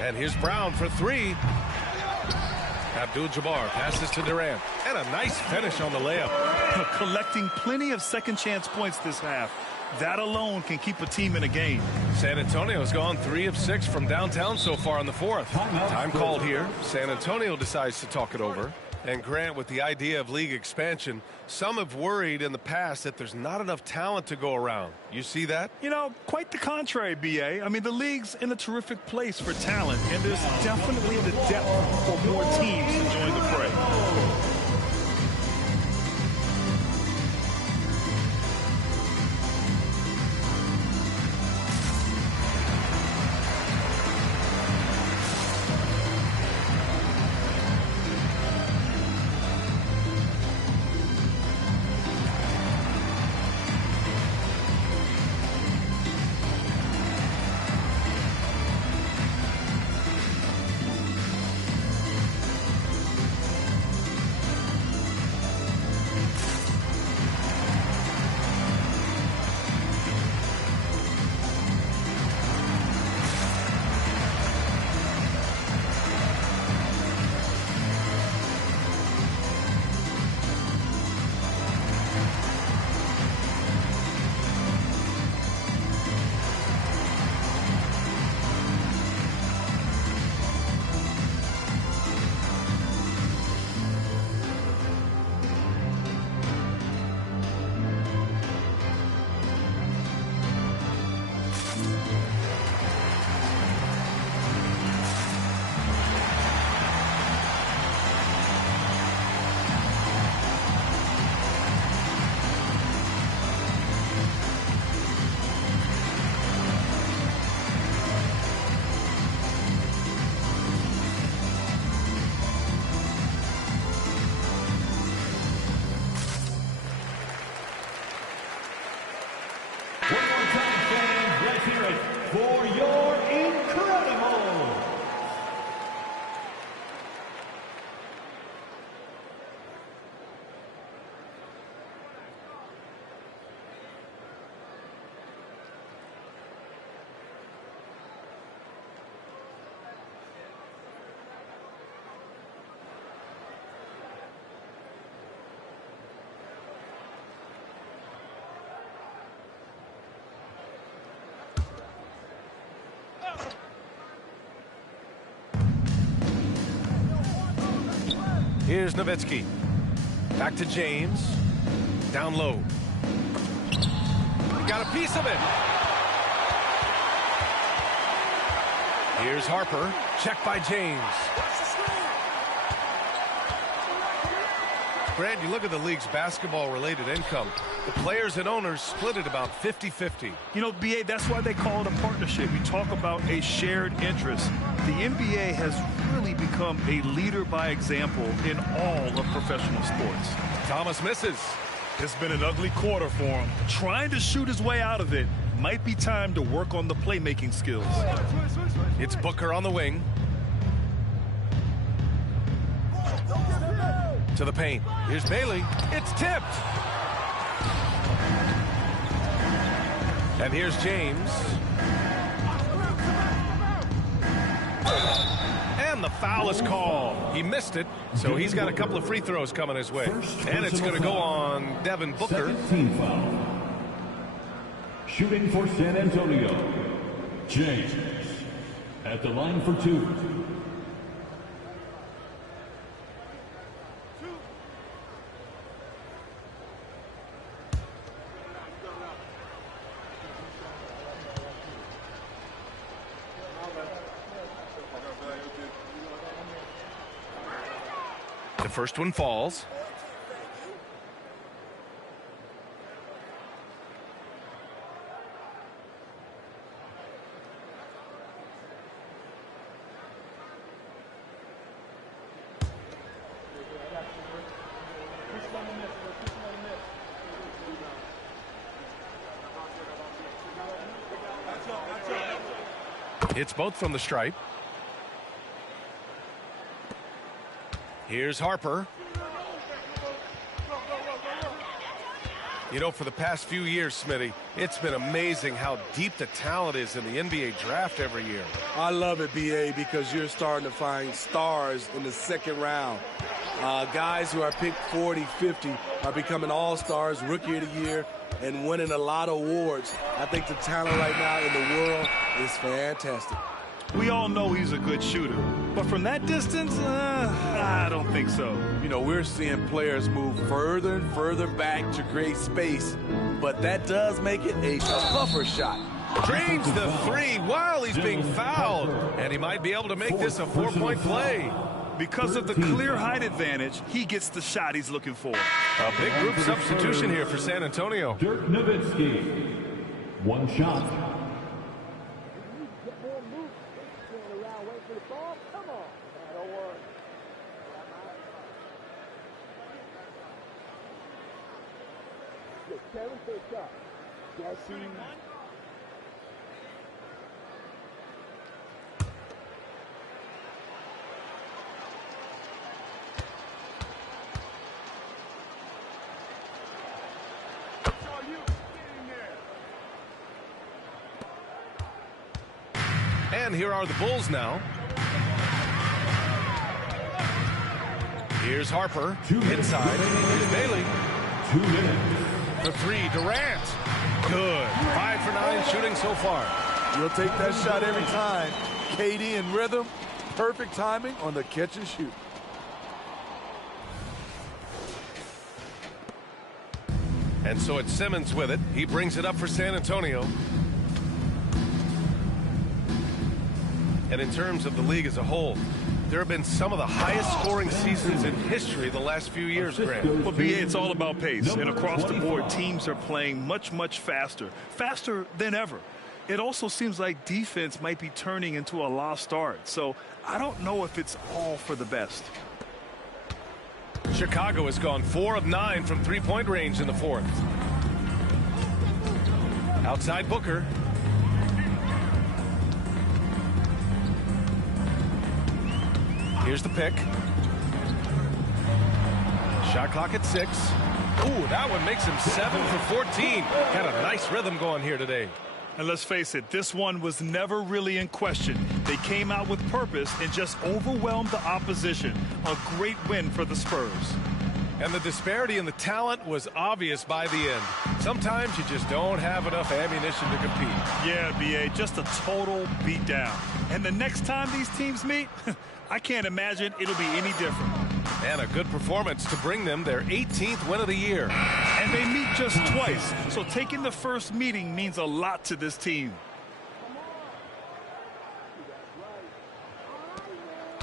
And here's Brown for 3. Abdul-Jabbar passes to Durant. And a nice finish on the layup. Collecting plenty of second chance points this half. That alone can keep a team in a game. San Antonio's gone 3 of 6 from downtown so far in the fourth. Time called here. San Antonio decides to talk it over. And Grant, with the idea of league expansion, some have worried in the past that there's not enough talent to go around. You see that? You know, quite the contrary, B.A. I mean, the league's in a terrific place for talent, and there's definitely the depth for more teams to join the fray. Here's Nowitzki. Back to James. Down low. He got a piece of it. Here's Harper. Checked by James. Grant, you look at the league's basketball-related income. The players and owners split it about 50-50. You know, BA, that's why they call it a partnership. We talk about a shared interest. The NBA has really become a leader by example in all of professional sports. Thomas misses. It's been an ugly quarter for him. Trying to shoot his way out of it. Might be time to work on the playmaking skills. It's Booker on the wing. To the paint. Here's Bailey. It's tipped. And here's James. And the foul is called. He missed it, so he's got a couple of free throws coming his way. And it's going to go on Devin Booker. Team foul. Shooting for San Antonio, James. At the line for 2. The first one falls. It's both from the stripe. Here's Harper. You know, for the past few years, Smitty, it's been amazing how deep the talent is in the NBA draft every year. I love it, BA, because you're starting to find stars in the second round. Guys who are picked 40, 50 are becoming all-stars, rookie of the year, and winning a lot of awards. I think the talent right now in the world is fantastic. We all know he's a good shooter, but from that distance, I don't think so. You know, we're seeing players move further and further back to create space, but that does make it a tougher shot. Drains the three while he's being fouled, and he might be able to make this a 4-point play. Because of the clear height advantage, he gets the shot he's looking for. A big group substitution here for San Antonio. Dirk Nowitzki. 1 shot. And here are the Bulls now. Here's Harper. Inside. Here's Bailey. 2 minutes. The three, Durant. Good. 5 for 9 shooting so far. You'll take that shot every time. KD in rhythm. Perfect timing on the catch and shoot. And so it's Simmons with it. He brings it up for San Antonio. And in terms of the league as a whole, there have been some of the highest scoring seasons in history the last few years, Grant. Well, BA, it's all about pace. And across the board, teams are playing much, much faster. Faster than ever. It also seems like defense might be turning into a lost art. So I don't know if it's all for the best. Chicago has gone 4 of 9 from three-point range in the fourth. Outside Booker. Here's the pick. Shot clock at 6. Ooh, that one makes him 7 for 14. Got a nice rhythm going here today. And let's face it, this one was never really in question. They came out with purpose and just overwhelmed the opposition. A great win for the Spurs. And the disparity in the talent was obvious by the end. Sometimes you just don't have enough ammunition to compete. Yeah, BA, just a total beatdown. And the next time these teams meet, I can't imagine it'll be any different. And a good performance to bring them their 18th win of the year. And they meet just twice, so taking the first meeting means a lot to this team.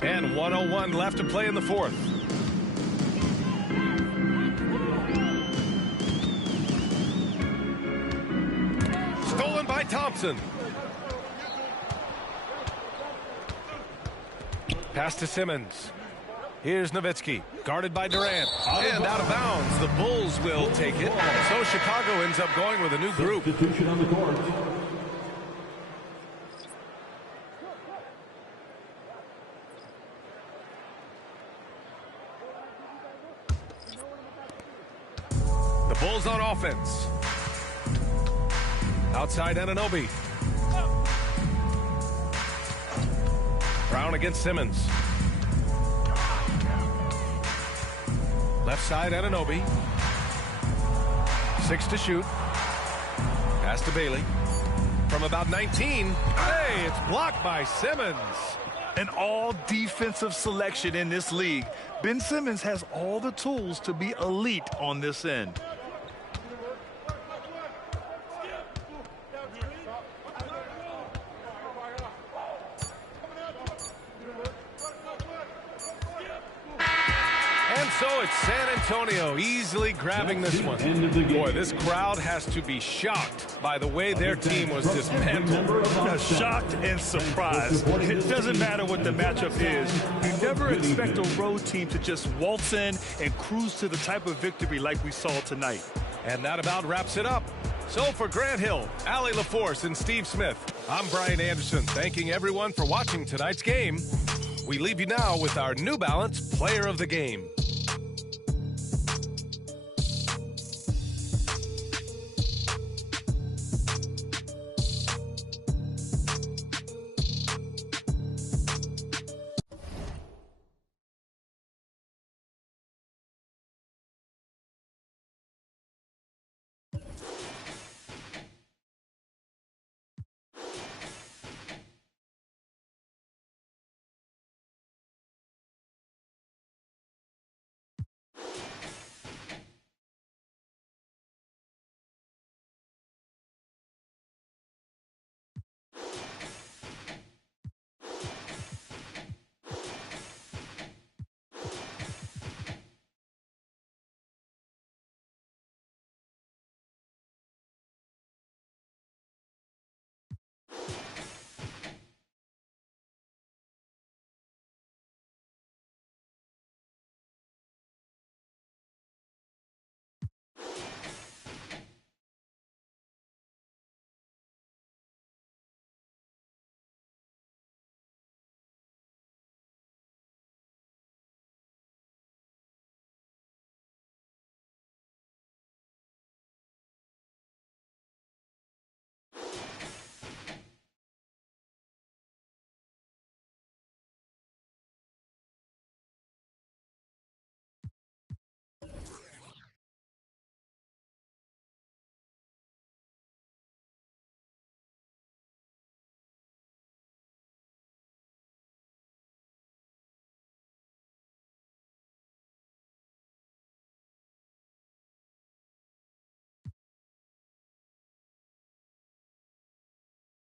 And 1:01 left to play in the fourth. Stolen by Thompson. Pass to Simmons. Here's Nowitzki, guarded by Durant. And out of bounds, the Bulls will take it. So Chicago ends up going with a new group. Substitution on the court. The Bulls on offense. Outside Anunoby. Brown against Simmons. Left side Anunoby. 6 to shoot. Pass to Bailey. From about 19. Hey, it's blocked by Simmons. An all-defensive selection in this league. Ben Simmons has all the tools to be elite on this end. So it's San Antonio easily grabbing this one. Boy, this crowd has to be shocked by the way their team was dismantled. Shocked and surprised. It doesn't matter what the matchup is. You never expect a road team to just waltz in and cruise to the type of victory like we saw tonight. And that about wraps it up. So for Grant Hill, Allie LaForce, and Steve Smith, I'm Brian Anderson, thanking everyone for watching tonight's game. We leave you now with our New Balance Player of the Game.